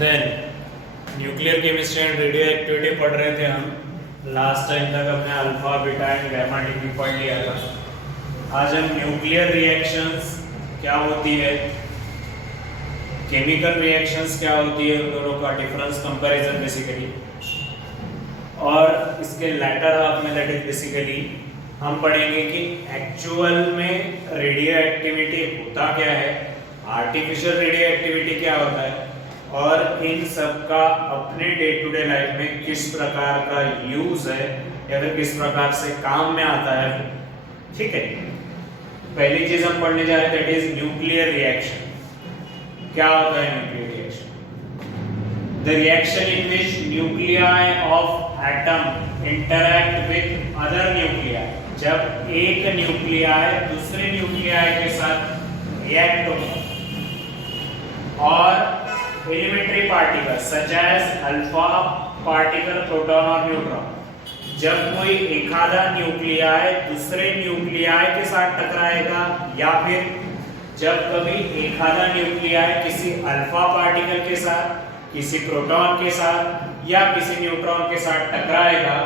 Then nuclear chemistry and radioactivity पढ़ रहे थे हम। लास्ट टाइम तक हमने अल्फा बीटा एंड गामा डी पढ़ लिया था। आज हम न्यूक्लियर रिएक्शंस क्या होती है, केमिकल रिएक्शंस क्या होती है, उन दोनों का डिफरेंस कंपैरिजन बेसिकली, और इसके लेटर हाफ में दैट इज बेसिकली हम पढ़ेंगे कि एक्चुअल में रेडियो एक्टिविटी होता क्या है, आर्टिफिशियल रेडियो एक्टिविटी क्या होता है, और इन सब का अपने डे टू डे लाइफ में किस प्रकार का यूज है या फिर किस प्रकार से काम में आता है। ठीक है, पहली चीज हम पढ़ने जा रहे हैं दैट इज न्यूक्लियर रिएक्शन। क्या होता है nuclear reaction? The reaction in which nuclei of atom interact with other nuclei. जब एक न्यूक्लियाई दूसरे न्यूक्लियाई के साथ रिएक्ट होगा और elementary particle such as alpha particle, proton और न्यूट्रॉन, जब कोई एक आधा न्यूक्लियाई दूसरे न्यूक्लियाई के साथ टकराएगा या फिर जब कभी एक आधा न्यूक्लियाई किसी अल्फा पार्टिकल के साथ, किसी प्रोटॉन के साथ या किसी न्यूट्रॉन के साथ टकराएगा,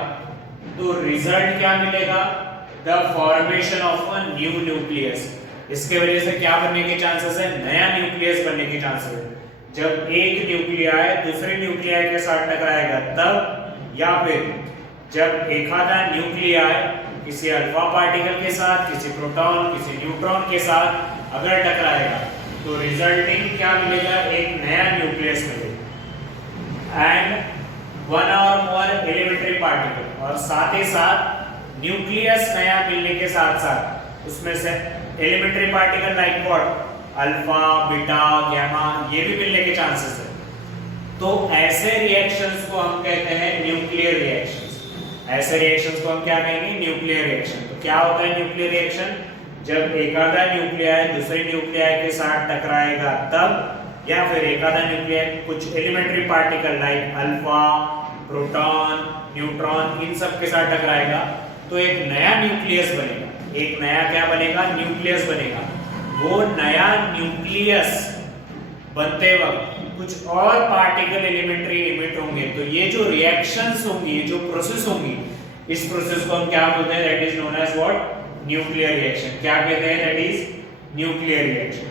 तो रिजल्ट क्या मिलेगा? The formation of a new nucleus. इसके वजह से क्या बनने के चांसेस है? नया न्यूक्लियस बनने के चांसेस है। जब एक न्यूक्लियाई दूसरे न्यूक्लियाई के साथ टकराएगा तब, या फिर जब एक आधा न्यूक्लियाई किसी अल्फा पार्टिकल के साथ, किसी प्रोटॉन, किसी न्यूट्रॉन के साथ अगर टकराएगा तो रिजल्टिंग क्या मिलेगा? एक नया न्यूक्लियस मिलेगा एंड वन और मोर एलिमेंट्री पार्टिकल। और साथ ही साथ न्यूक्लियस नया मिलने के साथ साथ उसमें से elementary particle like what, alpha, beta, gamma, ये भी मिलने के चांसेस है। तो ऐसे रिएक्शंस को हम कहते हैं न्यूक्लियर रिएक्शंस। ऐसे रिएक्शंस को हम क्या कहेंगे? Nuclear reaction. तो क्या होता है न्यूक्लियर रिएक्शन? जब एक आधा न्यूक्लियाई दूसरे न्यूक्लियाई के साथ टकराएगा तब, या फिर एक आधा न्यूक्लियाई कुछ elementary particle like alpha, proton, neutron, इन सब के साथ टकराएगा तो एक नया न्यूक्लियस बनेगा। एक नया क्या बनेगा? न्यूक्लियस बनेगा। वो नया न्यूक्लियस बनते वक्त कुछ और पार्टिकल एलिमेंट्री इमिट होंगे। तो ये जो रिएक्शंस होंगी, ये जो प्रोसेस होंगी, इस प्रोसेस को हम क्या बोलते हैं? That is known as what? Nuclear reaction. क्या कहते हैं? That is nuclear reaction.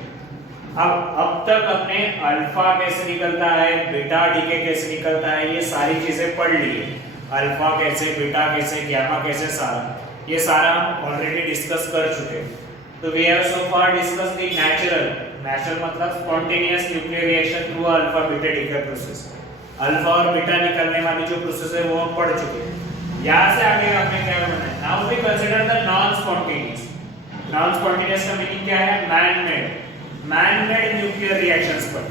अब तक हमने अल्फा कैसे निकलता है, बीटा डीके कैसे निकलता है, ये सारी चीजें पढ़ ली है। अल्फा कैसे, बीटा कैसे, गामा कैसे, सारा ये सारा हम ऑलरेडी डिस्कस कर चुके हैं। तो we have so far discussed the natural मतलब spontaneous nuclear reaction through alpha beta decay process। Alpha और बीटा निकलने वाली जो प्रोसेस है वो हम पढ़ चुके हैं। यहाँ से आगे हमें क्या करना है? Now we consider the non-spontaneous। Non-spontaneous का मीनिंग क्या है? man-made nuclear reactions पर।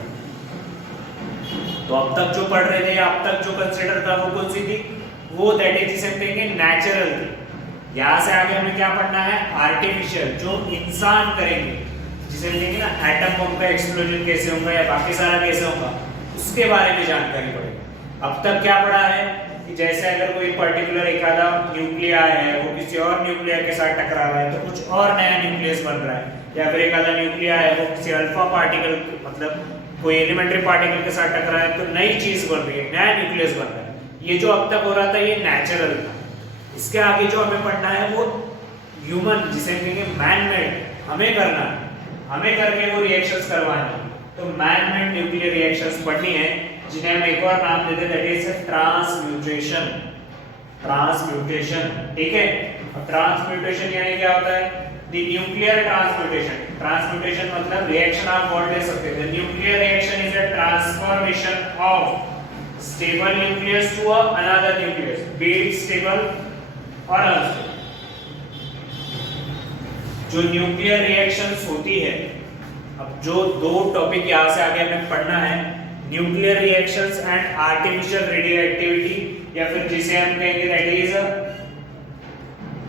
तो अब तक जो पढ़ रहे थे, अब तक जो कंसिडर था वो कौन सी थी? वो दैट इज जिसे कहेंगे नेचुरल थी। यहाँ से आगे हमें क्या पढ़ना है? आर्टिफिशियल, जो इंसान करेंगे, जिसे कहेंगे ना एटम बम का एक्सप्लोजन कैसे होगा या बाकी सारा कैसे होगा, उसके बारे में जानकारी पड़ेगी। अब तक क्या पढ़ा है कि जैसे अगर कोई पर्टिकुलर एक आधा न्यूक्लियाई है वो किसी और न्यूक्लियाई के साथ टकरा रहा है तो कुछ और नया न्यूक्लियस बन रहा है, या फिर एक आधा न्यूक्लियाई है वो किसी अल्फा पार्टिकल मतलब कोई एलिमेंट्री पार्टिकल के साथ टकरा है तो नई चीज बन रही है, नया न्यूक्लियस बन रहा है। ये जो अब तक हो रहा था ये नेचुरल था। इसके आगे जो हमें पढ़ना है वो ह्यूमन, जिसे कहेंगे मैन मेड, हमें करना है, हमें करके वो रिएक्शंस करवानी है। तो मैन मेड न्यूक्लियर रिएक्शंस पढ़नी है, जिन्हें हम एक और नाम देते हैं दैट इज ट्रांसम्यूटेशन। ट्रांसम्यूटेशन, ठीक है। अब ट्रांसम्यूटेशन यानी क्या होता है? The nuclear transmutation. ट्रांसम्यूटेशन मतलब रिएक्शन आप वर्ड ले सकते हैं। The nuclear reaction is a transformation of stable nucleus to another nucleus, be it stable or unstable। जो न्यूक्लियर रिएक्शंस होती है, अब जो दो टॉपिक यहाँ से आगे हमें पढ़ना है, nuclear reactions and artificial radio activity, या फिर जिसे हम कहेंगे दैट इज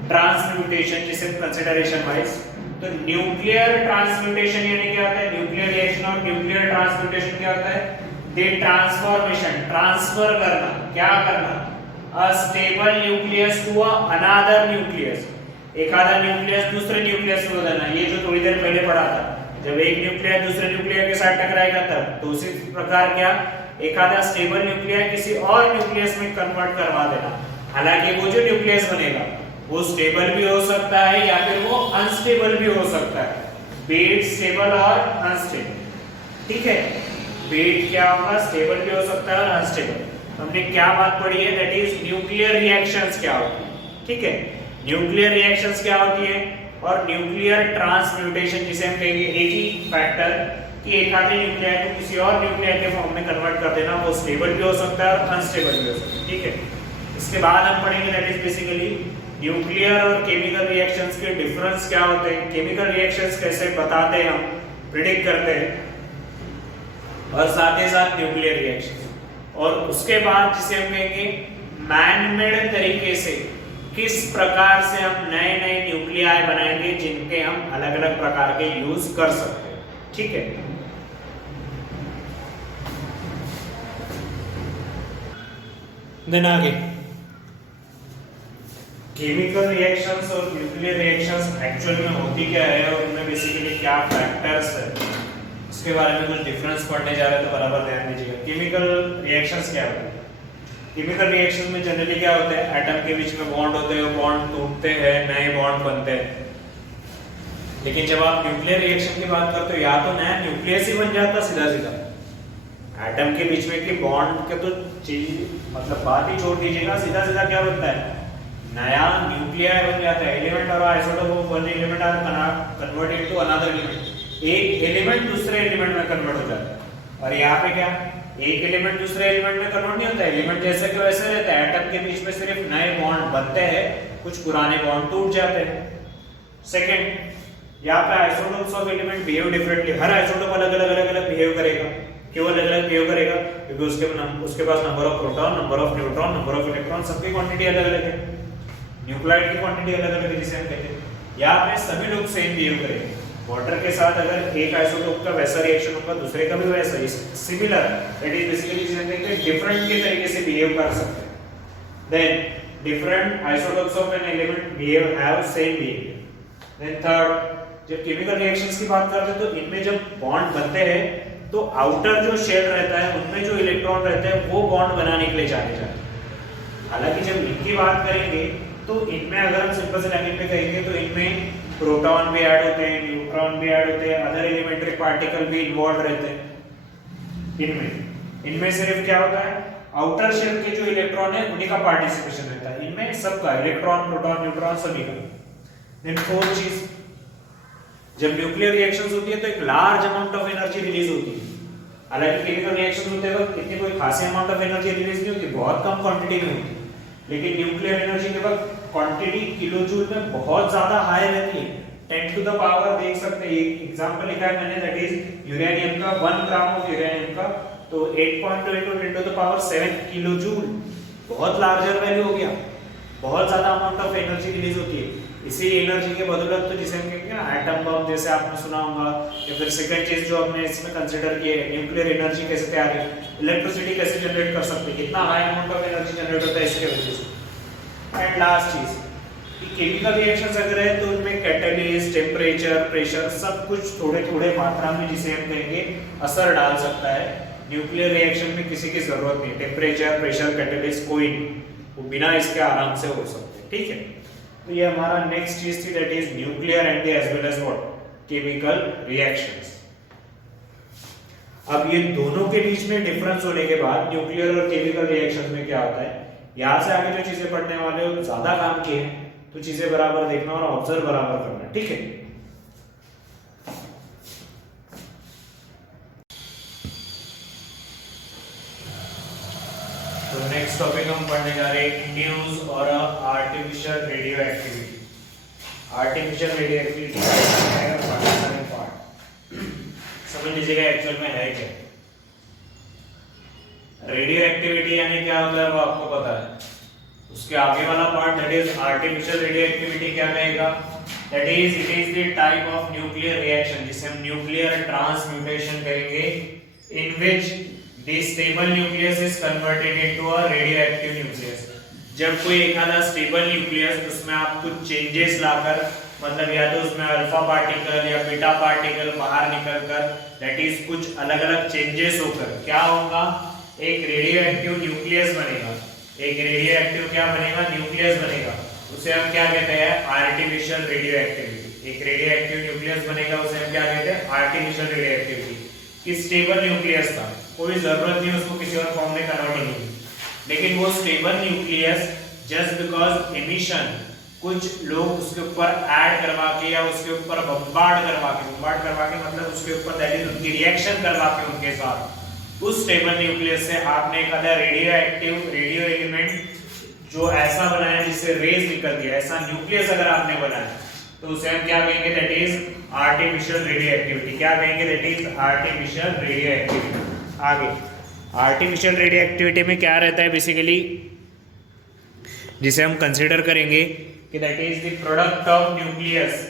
ट्रांसम्यूटेशन, जिसे कंसिडरेशन वाइज। तो न्यूक्लियर ट्रांसम्यूटेशन यानी क्या होता है? न्यूक्लियर रिएक्शन और न्यूक्लियर ट्रांसम्यूटेशन क्या होता है? दे ट्रांसफॉर्मेशन, ट्रांसफर करना, क्या करना? A stable nucleus to another nucleus, एक आधा न्यूक्लियस दूसरे न्यूक्लियस में बदलना। ये जो थोड़ी देर पहले पढ़ा था, जब एक न्यूक्लियस दूसरे न्यूक्लियस के साथ टकराएगा तब। तो उसी प्रकार क्या एक आधा स्टेबल न्यूक्लियाई किसी और न्यूक्लियस में कन्वर्ट करवा देना। हालांकि वो जो न्यूक्लियस बनेगा वो स्टेबल भी हो सकता है या फिर वो अनस्टेबल भी हो सकता है, बीट स्टेबल और अनस्टेबल। ठीक है, बीट क्या होगा, स्टेबल भी हो सकता है और अनस्टेबल। हमने क्या बात पढ़ी है, दैट इज न्यूक्लियर रिएक्शंस क्या होती है। ठीक है, न्यूक्लियर रिएक्शंस क्या होती है और न्यूक्लियर ट्रांसम्यूटेशन जिसे हम कहेंगे एक ही फैक्टर कि एक आधे न्यूक्लियाई को किसी और न्यूक्लियाई के फॉर्म में कन्वर्ट कर देना, वो स्टेबल भी हो सकता है और अनस्टेबल भी हो सकता है। ठीक है, इसके बाद हम पढ़ेंगे दैट इज बेसिकली न्यूक्लियर और केमिकल रिएक्शंस के डिफरेंस क्या होते हैं, केमिकल रिएक्शंस कैसे बताते हैं, हम प्रिडिक्ट करते हैं, और साथ ही साथ न्यूक्लियर रिएक्शंस। और उसके बाद जिसे हम कहेंगे मैन मेड तरीके से किस प्रकार से हम नए नए न्यूक्लियाई बनाएंगे जिनके हम अलग अलग प्रकार के यूज कर सकते हैं। ठीक है, देन आगे केमिकल रिएक्शंस और न्यूक्लियर रिएक्शंस एक्चुअल में होती क्या है और उनमें बेसिकली क्या फैक्टर्स है, उसके बारे में कुछ डिफरेंस पढ़ने जा रहे हैं तो बराबर ध्यान दीजिएगा। केमिकल रिएक्शंस क्या होते हैं, केमिकल रिएक्शन में जनरली क्या होता है, एटम के बीच में बॉन्ड होते हैं, बॉन्ड टूटते हैं, नए बॉन्ड बनते हैं। लेकिन जब आप न्यूक्लियर रिएक्शन की बात करते हो या तो नया न्यूक्लियस ही बन जाता सीधा सीधा, एटम के बीच में के बॉन्ड के तो चीज मतलब बात ही छोड़ दीजिएगा, सीधा सीधा क्या बनता है, नया न्यूक्लियाई बन जाता है। एलिमेंट और isotope of one element are converted to another element, एक एलिमेंट दूसरे एलिमेंट में कन्वर्ट हो जाता है। और यहाँ पे क्या, एक एलिमेंट दूसरे एलिमेंट में कन्वर्ट नहीं होता, एलिमेंट जैसे के वैसे रहता है, एटम के बीच में सिर्फ नए बॉन्ड बनते हैं, कुछ पुराने बॉन्ड टूट जाते हैं। सेकंड, यहाँ पे isotopes of element behave differently, her isotope अलग अलग अलग अलग बिहेव करेगा। क्यों अलग अलग बिहेव करेगा, क्योंकि उसके पास number of proton, number of neutron, number of electron, सबकी क्वांटिटी अलग अलग है, न्यूक्लाइड की क्वांटिटी अलग अलग है जिसे हम कहते हैं। यहाँ पे सभी लोग सेम बिहेव करेंगे। वाटर के साथ अगर एक आइसोटोप का वैसा रिएक्शन होगा दूसरे का भी वैसा ही सिमिलर, दैट इज बेसिकली जिसे हम कहते हैं डिफरेंट के तरीके से बिहेव कर सकते हैं। Then different isotopes of an element behave have same behaviour. Then third, जब केमिकल रिएक्शंस की बात करते हैं तो इनमें जब बॉन्ड बनते हैं तो आउटर जो शेल रहता है उनमें जो इलेक्ट्रॉन रहते हैं वो बॉन्ड बनाने के लिए जाने जाते हैं। हालांकि जब इनकी बात करेंगे तो इनमें अगर हम सिंपल से लैंग्वेज में कहेंगे तो इनमें प्रोटॉन भी ऐड होते हैं, न्यूट्रॉन भी ऐड होते हैं, अदर एलिमेंट्री पार्टिकल भी इन्वॉल्व रहते हैं। इनमें सिर्फ क्या होता है, आउटर शेल के जो इलेक्ट्रॉन है उन्हीं का पार्टिसिपेशन रहता है, इनमें सबका इलेक्ट्रॉन, प्रोटॉन, न्यूट्रॉन सभी का। देन फोर्थ चीज, जब न्यूक्लियर रिएक्शंस होती है तो एक large amount of energy release होती है। हालांकि केमिकल रिएक्शंस होते वक्त इतनी कोई खासी अमाउंट ऑफ एनर्जी रिलीज नहीं होती, बहुत कम क्वांटिटी में होती है। लेकिन न्यूक्लियर एनर्जी के वक्त क्वांटिटी किलोजूल में बहुत ज्यादा हाई रहती है, 10 टू द पावर देख सकते हैं। एक एग्जांपल लिखा है मैंने, दैट इज यूरेनियम का 1 ग्राम ऑफ यूरेनियम का तो 8.2 into 10 to the power 7 kilojoule, बहुत लार्जर वैल्यू हो गया, बहुत ज्यादा अमाउंट ऑफ एनर्जी रिलीज होती है। इसी एनर्जी के बदौलत तो जिसे हम कहेंगे ना एटम बम, जैसे आपने सुना होगा, या फिर सेकंड चीज जो हमने इसमें कंसीडर की है, न्यूक्लियर एनर्जी कैसे तैयार है, इलेक्ट्रिसिटी कैसे जनरेट कर सकते हैं, कितना high amount of energy generate होता है इसके वजह से। एंड लास्ट चीज कि केमिकल रिएक्शंस अगर है तो उनमें कैटलिस्ट, टेम्परेचर, प्रेशर सब कुछ थोड़े थोड़े मात्रा में जिसे हम कहेंगे असर डाल सकता है। न्यूक्लियर रिएक्शन में किसी की जरूरत नहीं, टेम्परेचर, प्रेशर, कैटलिस्ट कोई नहीं, वो बिना इसके आराम से हो सकते हैं। ठीक है, तो ये हमारा नेक्स्ट चीज थी, that is nuclear and as well as what, chemical reactions. अब ये दोनों के बीच में डिफरेंस होने के बाद न्यूक्लियर और केमिकल रिएक्शंस में क्या होता है, यहां से आगे जो चीजें पढ़ने वाले हो ज्यादा काम की है तो चीजें बराबर देखना और ऑब्जर्व बराबर करना। ठीक है, तो नेक्स्ट टॉपिक हम पढ़ने जा रहे हैं इंड्यूस और artificial radio activity. Artificial radio activity समझ लीजिएगा एक्चुअल में है क्या। रेडियो एक्टिविटी यानी क्या होता है वो आपको पता है, उसके आगे वाला part that is artificial radio activity क्या कहेगा, that is it is the type of nuclear reaction जिसे हम न्यूक्लियर ट्रांसम्यूटेशन कहेंगे, इन विच the stable nucleus is converted into a radioactive nucleus। जब कोई एक आधा स्टेबल न्यूक्लियस उसमें आप कुछ चेंजेस लाकर, मतलब या तो उसमें अल्फा पार्टिकल या बीटा पार्टिकल बाहर निकलकर, दैट इज कुछ अलग अलग चेंजेस होकर क्या होगा, एक रेडियो एक्टिव न्यूक्लियस बनेगा, एक रेडियो एक्टिव क्या बनेगा, न्यूक्लियस बनेगा, उसे हम क्या कहते हैं, आर्टिफिशियल रेडियो एक्टिविटी। एक रेडियो एक्टिव न्यूक्लियस बनेगा, उसे हम क्या कहते हैं, आर्टिफिशियल रेडियो एक्टिविटी। कि स्टेबल न्यूक्लियस था, कोई जरूरत नहीं उसको किसी और फॉर्म में कन्वर्ट होने की, लेकिन वो stable nucleus just because emission, कुछ लोग उसके ऊपर ऐड करवा के या उसके ऊपर बम्बार्ड करवा के मतलब उसके ऊपर दैट इज उनकी रिएक्शन करवा के उनके साथ, उस स्टेबल न्यूक्लियस से आपने एक आधा रेडियो एक्टिव रेडियो एलिमेंट जो ऐसा बनाया जिससे रेज निकल गया, ऐसा न्यूक्लियस अगर आपने बनाया तो उसे हम क्या कहेंगे, that is artificial radio activity. क्या कहेंगे, that is artificial radio activity. आगे आर्टिफिशियल रेडियो एक्टिविटी में क्या रहता है बेसिकली, जिसे हम कंसीडर करेंगे कि that is the product of nucleus,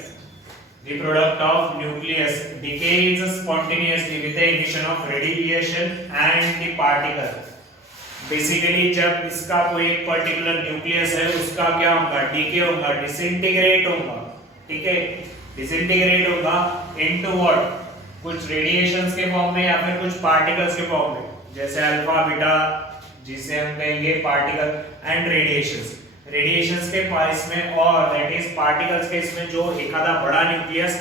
the product of nucleus decays spontaneously with the emission of radiation and the particle। Basically जब इसका कोई एक पर्टिकुलर न्यूक्लियस है उसका क्या होगा, डीके होगा, डिसइंटीग्रेट होगा, ठीक है, डिसइंटीग्रेट होगा इनटू व्हाट, कुछ रेडिएशंस के फॉर्म में या फिर कुछ पार्टिकल्स के फॉर्म में, जैसे अल्फा बीटा जिसे हम कहेंगे पार्टिकल, एंड रेडिएशंस, रेडिएशंस के पास में और दैट इज पार्टिकल्स के इसमें जो एक आधा बड़ा न्यूक्लियस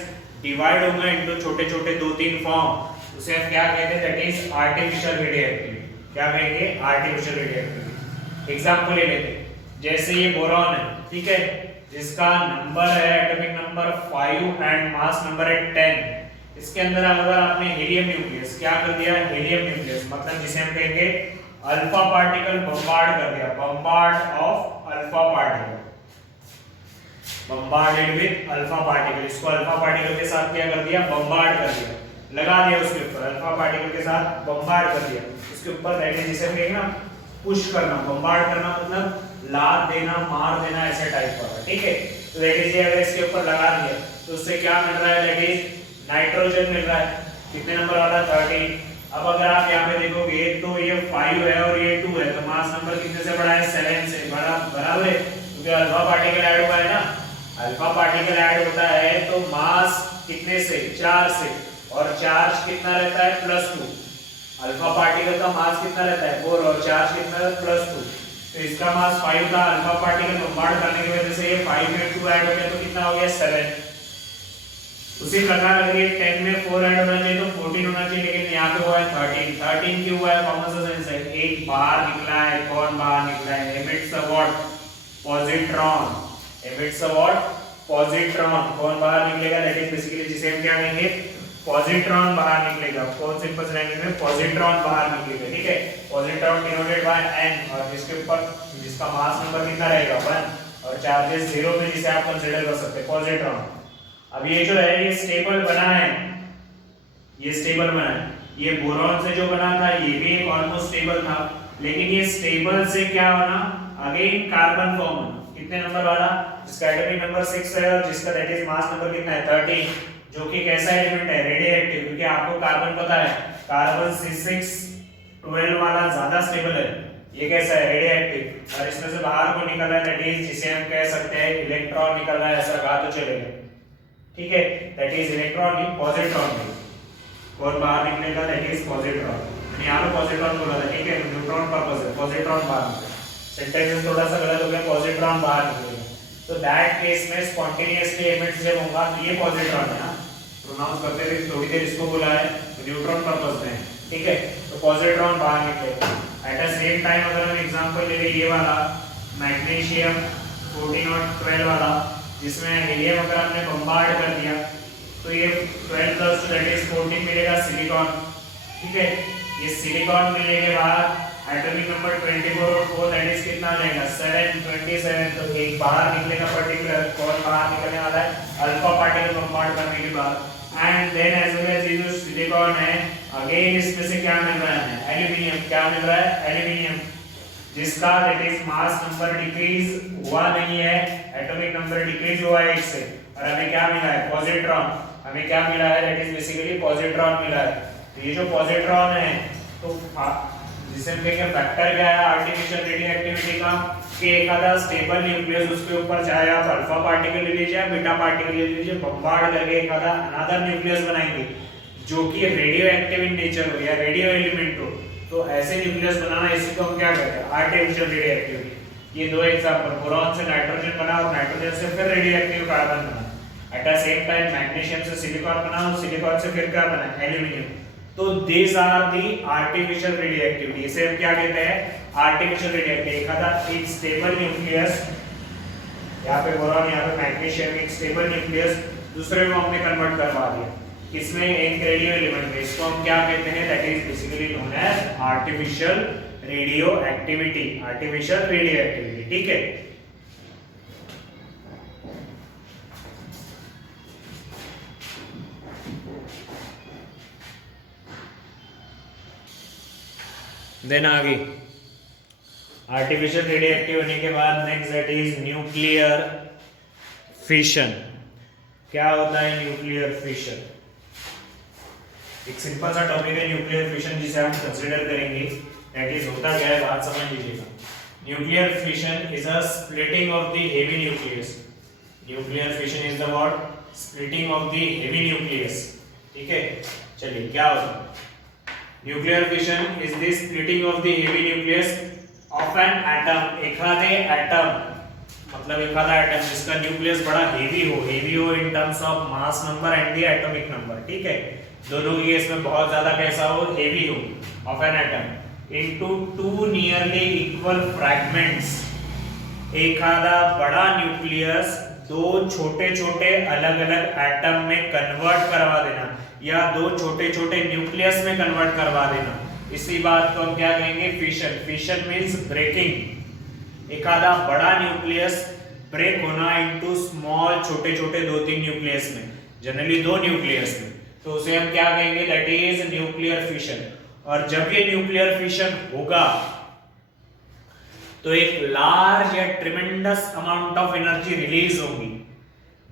डिवाइड होगा इनटू छोटे छोटे 2-3 फॉर्म, उसे हम क्या कहते हैं, that is artificial radio activity. क्या कहेंगे, आर्टिफिशियल रेडियो एक्टिविटी। एग्जांपल ले लेते हैं, जैसे ये बोरॉन है, ठीक है, जिसका नंबर है atomic number 5 and mass number है 10। इसके अंदर अगर आपने हीलियम न्यूक्लियस क्या कर दिया, हीलियम न्यूक्लियस मतलब जिसे हम कहेंगे अल्फा पार्टिकल बम्बार्ड कर दिया, bombard of alpha particle, bombarded with alpha particle, इसको अल्फा पार्टिकल के साथ क्या कर दिया, बम्बार्ड कर दिया, लगा दिया उसके ऊपर, अल्फा पार्टिकल के साथ बम्बार्ड कर दिया उसके ऊपर, दैट इज जिसे हम कहेंगे ना पुश करना, बम्बार्ड करना मतलब लाद देना, मार देना, ऐसे टाइप का, ठीक है। तो दैट इज अगर इसके ऊपर लगा दिया तो उससे क्या मिल रहा है, दैट इज नाइट्रोजन मिल रहा है, कितने नंबर वाला, 13। अब अगर आप यहाँ पे देखोगे तो ये 5 है और ये 2 है, तो मास नंबर कितने से बड़ा है, 7 से बड़ा, बराबर है, क्योंकि अल्फा पार्टिकल ऐड हुआ है ना, अल्फा पार्टिकल ऐड होता है तो मास कितने से, 4 से, और चार्ज कितना रहता है, +2। अल्फा पार्टिकल का मास कितना रहता है, 4, और चार्ज कितना है, +2। तो इसका मास 5 था, अल्फा पार्टिकल बम्बार्ड करने की वजह से ये 5 में 2 ऐड हो गया तो कितना हो गया, 7। उसी प्रकार अगर ये 10 में 4 ऐड होना चाहिए तो 14 होना चाहिए, लेकिन यहाँ पे हुआ है 13। 13 क्यों हुआ है, कॉमन सेंस है, एक बाहर निकला है, कौन बाहर निकला है, emits a what, positron, emits a what, positron, कौन बाहर निकलेगा, दैट इज बेसिकली जिसे हम क्या कहेंगे, पॉजिट्रॉन बाहर निकलेगा, कौन सिंपल से लैंग्वेज में पॉजिट्रॉन बाहर निकलेगा, ठीक है, पॉजिट्रॉन डिनोटेड बाय n, और जिसके ऊपर जिसका मास नंबर कितना रहेगा, 1, और चार्जेस 0 में, जिसे आप कंसीडर कर सकते हैं पॉजिट्रॉन। अब ये जो है ये स्टेबल बना है, ये स्टेबल बना है, ये बोरॉन से जो बना था ये भी एक ऑलमोस्ट स्टेबल था, लेकिन ये स्टेबल से क्या होना, अगेन कार्बन फॉर्म होना, कितने नंबर वाला, जिसका एटॉमिक नंबर 6 है और जिसका दैट इज मास नंबर कितना है, 13, जो कि कैसा एलिमेंट है, रेडियो एक्टिव, क्योंकि आपको कार्बन पता है, कार्बन C612 वाला ज्यादा स्टेबल है, ये कैसा है, रेडियो एक्टिव, और इसमें से बाहर को निकल रहा है, दैट इज जिसे हम कह सकते हैं इलेक्ट्रॉन निकल रहा है, ऐसा कहा तो चलेगा, ठीक है, दैट इज इलेक्ट्रॉन नहीं, पॉजिट्रॉन नहीं, और बाहर निकलेगा दैट इज पॉजिट्रॉन, यहाँ पे पॉजिट्रॉन बोला था, ठीक है, न्यूट्रॉन पर्पस है, पॉजिट्रॉन बाहर निकलेगा, सेंटेंस थोड़ा सा गलत हो गया, पॉजिट्रॉन बाहर निकलेगा, तो दैट केस में स्पॉन्टेनियसली एमिट जब होगा तो ये पॉजिट्रॉन है, प्रोनाउंस करते हुए थोड़ी देर इसको बोला है, न्यूट्रॉन पर्पस में, ठीक है, तो पॉजिट्रॉन बाहर निकलेगा। एट द सेम टाइम अगर हम एग्जांपल ले ले ये वाला मैग्नीशियम 14 और 12 वाला, जिसमें हीलियम अगर हमने बम्बार्ड कर दिया तो ये 12 प्लस दैट इज 14 मिलेगा सिलिकॉन, ठीक है, ये सिलिकॉन मिलने के बाद एटॉमिक नंबर 24 और 4 दैट इज कितना रहेगा, 7, 27, तो एक बाहर निकलेगा पर्टिकुलर, कौन बाहर निकलने वाला है, अल्फा पार्टिकल बम्बार्ड करने के बाद, and then as well as ये जो सिलिकॉन है अगेन इसमें से क्या मिल रहा है, एल्यूमिनियम, क्या मिल रहा है, एल्यूमिनियम, जिसका that is mass number decrease हुआ नहीं है, एटॉमिक नंबर डिक्रीज हुआ है इससे, और हमें क्या मिला है, पॉजिट्रॉन, हमें क्या मिला है, दैट इज बेसिकली पॉजिट्रॉन मिला है। तो ये जो पॉजिट्रॉन है तो जिसे हम कहेंगे फैक्टर क्या है आर्टिफिशियल रेडियो एक्टिविटी का, कि एक आधा स्टेबल न्यूक्लियस उसके ऊपर चाहे आप अल्फा पार्टिकल ले लीजिए बीटा पार्टिकल ले लीजिए, बम्बार्ड करके एक आधा अनदर न्यूक्लियस बनाएंगे जो कि रेडियो एक्टिव इन नेचर हो या रेडियो एलिमेंट हो, तो ऐसे न्यूक्लियस बनाना, इसी को हम क्या कहते हैं, आर्टिफिशियल रेडियोएक्टिविटी। ये दो एग्जांपल, बोरॉन से नाइट्रोजन बना और नाइट्रोजन से फिर रेडियोएक्टिव कार्बन बना। At the same time magnesium से सिलिकॉन बना और सिलिकॉन से फिर क्या बना, एल्यूमिनियम। तो this are the artificial radioactivity. इसे हम क्या कहते हैं, आर्टिफिशियल रेडियोएक्टिविटी। एक आधा एक स्टेबल न्यूक्लियस, यहाँ पे बोरॉन, यहाँ पे मैग्नीशियम, एक स्टेबल न्यूक्लियस दूसरे में हमने कन्वर्ट करवा दिया, इसमें एक रेडियो एलिमेंट में। इसको हम क्या कहते हैं, that is basically known as artificial radioactivity. Artificial radioactivity, ठीक है। देन आगे आर्टिफिशियल रेडियोएक्टिव होने के बाद next that is nuclear fission. क्या होता है न्यूक्लियर फिशन? एक सिंपल सा टॉपिक है न्यूक्लियर फिशन जिसे हम कंसीडर करेंगे। दैट इज होता क्या है, बात समझ लीजिएगा। Nuclear fission is a splitting of the heavy nucleus. Nuclear fission is the what, splitting of the heavy nucleus, ठीक है। चलिए क्या होता है nuclear fission? Is the splitting of the heavy nucleus of an atom. एखादे atom, मतलब एखादा atom जिसका न्यूक्लियस बड़ा हेवी हो in terms of mass number and the atomic number, ठीक है। दोनों के केस में बहुत ज्यादा कैसा हो, हेवी हो, of an atom into two nearly equal fragments. एखादा बड़ा न्यूक्लियस दो छोटे छोटे अलग अलग एटम में कन्वर्ट करवा देना, या दो छोटे छोटे न्यूक्लियस में कन्वर्ट करवा देना, इसी बात को हम क्या कहेंगे, फिशन। Fission means breaking. एखादा बड़ा न्यूक्लियस ब्रेक होना इनटू स्मॉल छोटे छोटे दो तीन न्यूक्लियस में, जनरली दो न्यूक्लियस में, तो उसे हम क्या कहेंगे, दैट इज न्यूक्लियर फिशन। और जब ये न्यूक्लियर फिशन होगा तो एक लार्ज या tremendous amount of energy release होगी।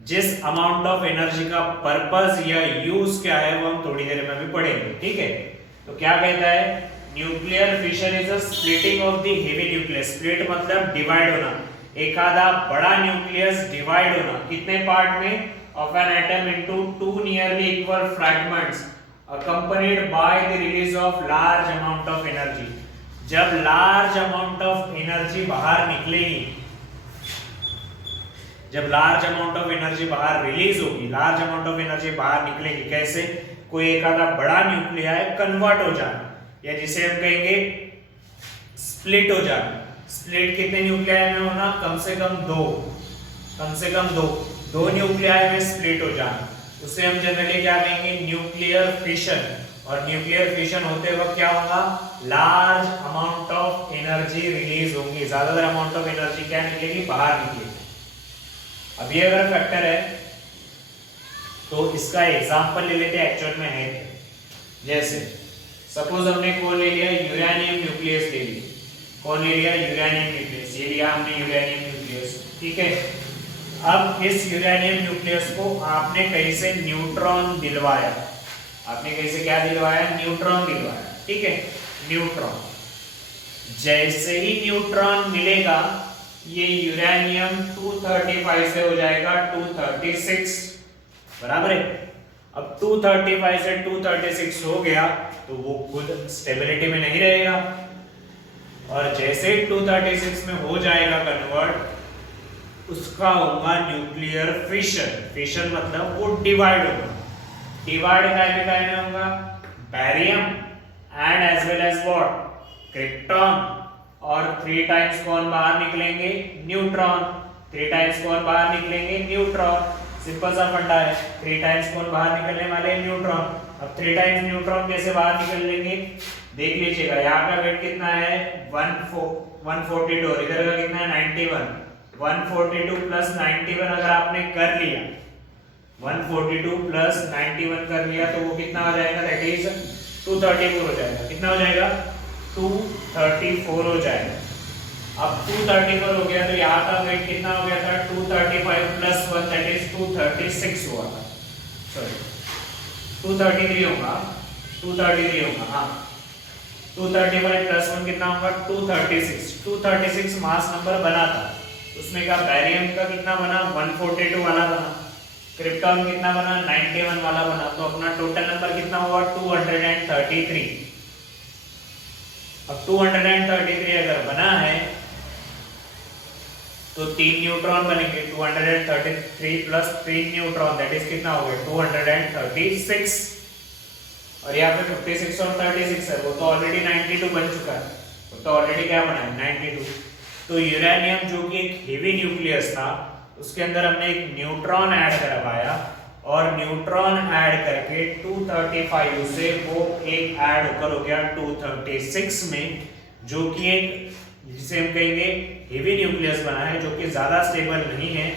जिस अमाउंट ऑफ एनर्जी का पर्पस या यूज क्या है वो हम थोड़ी देर में भी पढ़ेंगे, ठीक है। तो क्या कहता है, nuclear fission is a splitting of the heavy nucleus. Split मतलब डिवाइड होना, एखादा बड़ा न्यूक्लियस डिवाइड होना कितने पार्ट में, of an atom into two nearly equal fragments accompanied by the release of large amount of energy। जब large amount of energy बाहर निकलेगी, जब large amount of energy बाहर रिलीज होगी, large amount of energy बाहर निकलेगी, कैसे, कोई एक आधा बड़ा न्यूक्लियाई कन्वर्ट हो जाना, या जिसे हम कहेंगे स्प्लिट हो जाना। स्प्लिट कितने न्यूक्लियाई में होना, कम से कम दो, कम से कम दो न्यूक्लियाई में स्प्लिट हो जाना, उसे हम जनरली क्या कहेंगे, न्यूक्लियर फिशन। और न्यूक्लियर फिशन होते वक्त क्या होगा, large amount of energy release होगी, ज्यादातर अमाउंट ऑफ एनर्जी क्या निकलेगी, बाहर निकलेगी। अब ये अगर फैक्टर है तो इसका एग्जांपल ले लेते हैं, एक्चुअल में है। जैसे सपोज हमने कौन ले लिया, यूरेनियम न्यूक्लियस ले लिया। कौन ले लिया, यूरेनियम न्यूक्लियस, ये लिया हमने यूरेनियम न्यूक्लियस, ठीक है। अब इस यूरेनियम न्यूक्लियस को आपने कहीं से न्यूट्रॉन दिलवाया, आपने कहीं से क्या दिलवाया, न्यूट्रॉन दिलवाया, ठीक है, न्यूट्रॉन। जैसे ही न्यूट्रॉन मिलेगा ये यूरेनियम 235 से हो जाएगा 236, बराबर है। अब 235 से 236 हो गया तो वो खुद स्टेबिलिटी में नहीं रहेगा, और जैसे 236 में हो जाएगा कन्वर्ट, उसका होगा न्यूक्लियर फिशन। फिशन मतलब वो डिवाइड होगा। डिवाइड काय में होगा, barium and as well as what, krypton. और 3 टाइम्स कौन बाहर निकलेंगे, न्यूट्रॉन। 3 टाइम्स कौन बाहर निकलेंगे, न्यूट्रॉन। सिंपल सा फंडा है, 3 टाइम्स कौन बाहर निकलने वाले हैं, न्यूट्रॉन। अब 3 टाइम्स न्यूट्रॉन कैसे बाहर निकल लेंगे, देख लीजिएगा। यहाँ का वेट कितना है, 142, इधर का कितना है, 91। 142 प्लस 91 अगर आपने कर लिया, 142 प्लस 91 कर लिया तो वो कितना हो जाएगा, दैट इज 234 हो जाएगा। कितना हो जाएगा, 234 हो जाएगा। अब 234 हो गया तो यहाँ का वेट कितना हो गया था, 235 प्लस 1 दैट इज 236 हुआ था, सॉरी 233 होगा, 233 होगा, हाँ 235 प्लस 1 कितना होगा, 236। 236 मास नंबर बना था, उसमें का बैरियम का कितना बना, 142 वाला बना, क्रिप्टॉन कितना बना, 91 वाला बना। तो अपना टोटल नंबर कितना हुआ, 233। अब 233 अगर बना है तो 3 न्यूट्रॉन बनेंगे। 233 प्लस 3 न्यूट्रॉन दैट इज कितना हो गया 236। और यहाँ पे 56 और 36 है, वो तो ऑलरेडी 92 बन चुका है, वो तो ऑलरेडी क्या बना है 92। तो यूरेनियम जो कि एक हेवी न्यूक्लियस था उसके अंदर हमने एक न्यूट्रॉन ऐड करवाया और न्यूट्रॉन ऐड करके 235 से वो एक ऐड होकर हो गया 236 में, जो कि एक जिसे हम कहेंगे हेवी न्यूक्लियस बना है जो कि ज्यादा स्टेबल नहीं है।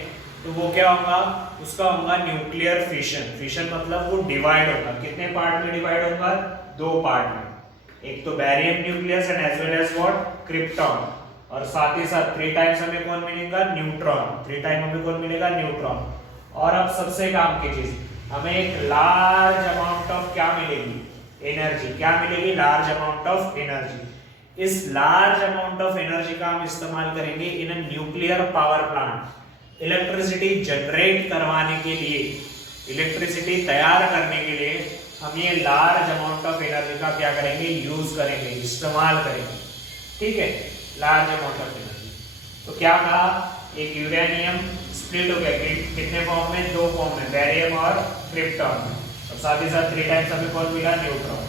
तो वो क्या होगा, उसका होगा न्यूक्लियर फिशन। फिशन मतलब वो डिवाइड होगा, कितने पार्ट में डिवाइड होगा, 2 पार्ट में। एक तो barium nucleus and as well as what krypton, और साथ ही साथ 3 टाइम्स हमें कौन मिलेगा न्यूट्रॉन, 3 टाइम हमें कौन मिलेगा न्यूट्रॉन। और अब सबसे काम की चीज, हमें एक लार्ज अमाउंट ऑफ क्या मिलेगी एनर्जी, क्या मिलेगी लार्ज अमाउंट ऑफ एनर्जी। इस लार्ज अमाउंट ऑफ एनर्जी का हम इस्तेमाल करेंगे in a nuclear power plant, electricity generate करवाने के लिए, इलेक्ट्रिसिटी तैयार करने के लिए हम ये लार्ज अमाउंट ऑफ एनर्जी का क्या करेंगे यूज करेंगे, इस्तेमाल करेंगे। ठीक है, लार्ज अमाउंट ऑफ एनर्जी। तो क्या कहा, एक यूरेनियम स्प्लिट हो गया कितने फॉर्म में, 2 फॉर्म में, बैरियम और क्रिप्टॉन में, और साथ ही साथ 3 टाइम्स हमें कौन मिला न्यूट्रॉन।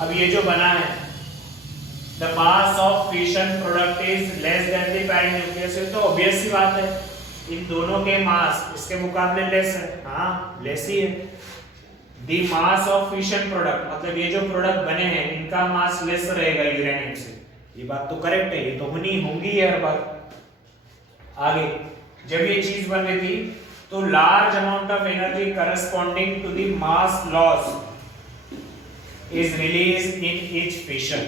अब ये जो बना है the mass of fission product is less than the parent nucleus, तो obvious सी बात है इन दोनों के मास इसके मुकाबले लेस है, हाँ लेस ही है। the mass of fission product मतलब ये जो प्रोडक्ट बने हैं इनका मास लेस रहेगा यूरेनियम से, ये बात तो करेक्ट है, ये तो होंगी हर बार। आगे जब ये चीज बन रही थी तो large amount of energy corresponding to the mass loss is release in each fission.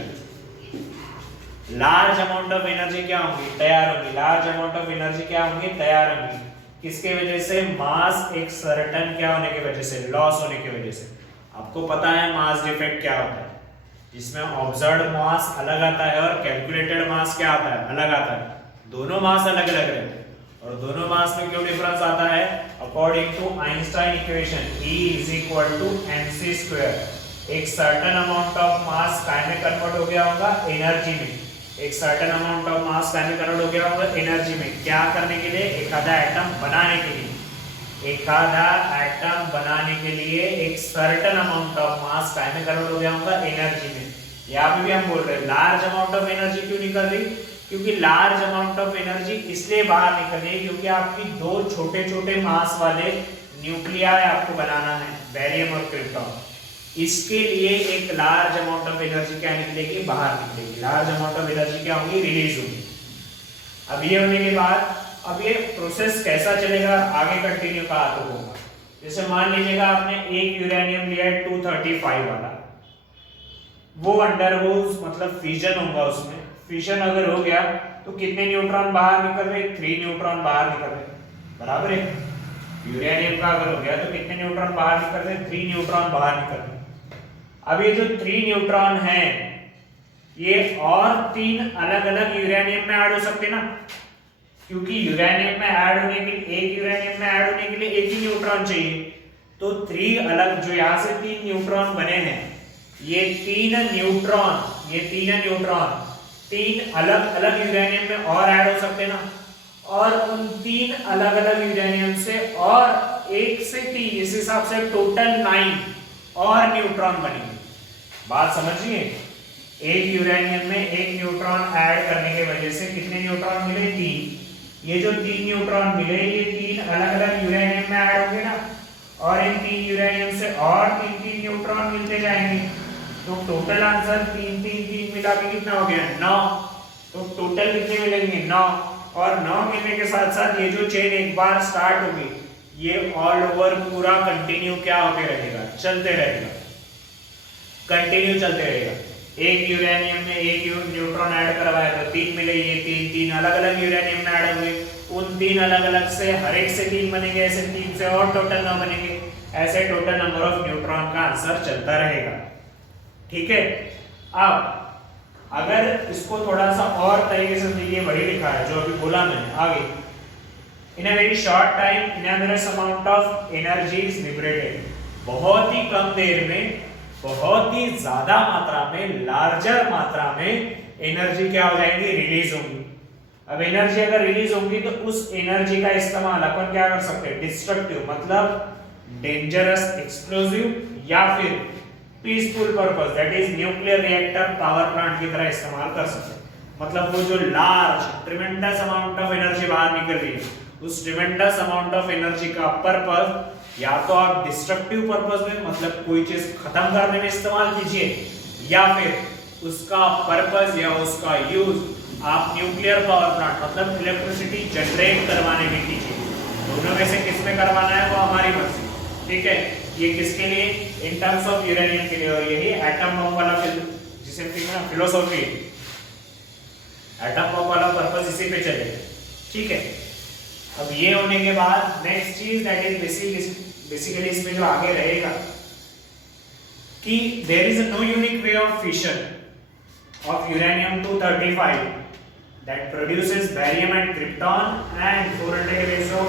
Large amount of energy क्या होंगी, तैयार होंगी, लार्ज अमाउंट ऑफ एनर्जी क्या होंगी, तैयार होंगी, किसके वजह से, मास एक सर्टेन क्या होने की वजह से, लॉस होने की वजह से। आपको पता है मास डिफेक्ट क्या होता है, जिसमें ऑब्जर्व्ड मास अलग आता है और कैलकुलेटेड मास क्या आता है, अलग आता है। दोनों मास अलग अलग रहते हैं, और दोनों मास में क्यों डिफरेंस आता है, according to Einstein equation E = mc²। एक सर्टेन अमाउंट ऑफ मास काय में कन्वर्ट हो गया होगा, एनर्जी में, एक सर्टेन अमाउंट ऑफ मास काय में कन्वर्ट हो गया होगा, एनर्जी में। क्या करने के लिए, एक आधा एटम बनाने के लिए, एक आधा एटम बनाने के लिए एक सर्टेन अमाउंट ऑफ मास काय में कन्वर्ट हो गया होगा, एनर्जी में। यहाँ पे भी हम बोल रहे हैं लार्ज अमाउंट ऑफ एनर्जी क्यों निकल रही, क्योंकि लार्ज अमाउंट ऑफ एनर्जी इसलिए बाहर निकल रही है क्योंकि आपकी 2 छोटे छोटे मास वाले न्यूक्लियाई आपको बनाना है, बैरियम और क्रिप्टॉन। इसके लिए एक लार्ज अमाउंट ऑफ एनर्जी क्या निकलेगी, बाहर निकलेगी, लार्ज अमाउंट ऑफ एनर्जी क्या होगी, रिलीज होगी। अब ये होने के बाद अब ये प्रोसेस कैसा चलेगा, आगे कंटिन्यू कहा तो होगा। जैसे मान लीजिएगा आपने एक यूरेनियम लिया है 235 वाला, वो अंडरगोज मतलब फ्यूजन होगा, उसमें फ्यूजन अगर हो गया तो कितने न्यूट्रॉन बाहर निकल रहे, 3 न्यूट्रॉन बाहर निकल रहे, बराबर है। यूरेनियम का अगर हो गया तो कितने न्यूट्रॉन बाहर निकल रहे, 3 न्यूट्रॉन बाहर निकल रहे। अब ये जो 3 न्यूट्रॉन हैं ये और 3 अलग अलग यूरेनियम में ऐड हो सकते ना, क्योंकि यूरेनियम में ऐड होने के लिए, एक यूरेनियम में ऐड होने के लिए एक ही न्यूट्रॉन चाहिए। तो 3 अलग, जो यहाँ से 3 न्यूट्रॉन बने हैं, ये 3 न्यूट्रॉन 3 अलग अलग यूरेनियम में और ऐड हो सकते ना, और उन 3 अलग अलग यूरेनियम से और 1 से 3 इस हिसाब से टोटल 9 और न्यूट्रॉन बनेंगे। बात समझिए, एक यूरेनियम में एक न्यूट्रॉन ऐड करने की वजह से कितने न्यूट्रॉन मिले, 3। ये जो 3 न्यूट्रॉन मिले ये 3 अलग अलग यूरेनियम में ऐड होंगे ना, और इन 3 यूरेनियम से और 3 न्यूट्रॉन मिलते जाएंगे। तो टोटल आंसर 3 मिला के कितना हो गया, 9। तो टोटल कितने मिलेंगे, 9। और 9 मिलने के साथ साथ ये जो चेन एक बार स्टार्ट होगी ये ऑल ओवर पूरा कंटिन्यू क्या होते रहेगा, चलते रहेगा, कंटिन्यू चलते रहेगा। एक यूरेनियम में एक न्यूट्रॉन ऐड करवाया तो 3 मिले, ये 3 अलग अलग यूरेनियम में ऐड हुए, उन 3 अलग अलग से हर एक से 3 बनेंगे, ऐसे 3 से और टोटल 9 बनेंगे, ऐसे टोटल नंबर ऑफ न्यूट्रॉन का आंसर चलता रहेगा। ठीक है, अब अगर इसको थोड़ा सा और तरीके से देखिए, वही लिखा है जो अभी बोला मैंने आगे, in a very short time enormous amount of energy is liberated. बहुत ही कम देर में बहुत ही ज्यादा मात्रा में, लार्जर मात्रा में एनर्जी क्या हो जाएगी, रिलीज होगी। अब एनर्जी अगर रिलीज होगी तो उस एनर्जी का इस्तेमाल अपन क्या कर सकते हैं, डिस्ट्रक्टिव मतलब डेंजरस एक्सप्लोसिव या फिर peaceful purpose that is nuclear reactor power plant की तरह इस्तेमाल कर सकते हैं। मतलब वो जो large tremendous amount of energy बाहर निकल रही है, उस ट्रिमेंडस अमाउंट ऑफ एनर्जी का पर्पस या तो आप डिस्ट्रक्टिव पर्पस में मतलब कोई चीज खत्म करने में इस्तेमाल कीजिए, या फिर उसका पर्पस या उसका यूज आप न्यूक्लियर पावर प्लांट मतलब इलेक्ट्रिसिटी जनरेट करवाने में कीजिए। दोनों में से किस में करवाना है वो हमारी मर्जी, ठीक है। ये किसके लिए, इन टर्म्स ऑफ यूरेनियम के लिए, और यही एटम बम वाला जिसे हम फिलोसॉफी, एटम बम वाला पर्पस इसी पे चलेगा, ठीक है। अब ये होने के बाद नेक्स्ट चीज दैट इज बेसिकली इसमें जो आगे रहेगा कि there is no unique way of fission of uranium-235 that produces barium and krypton, and 400 ratio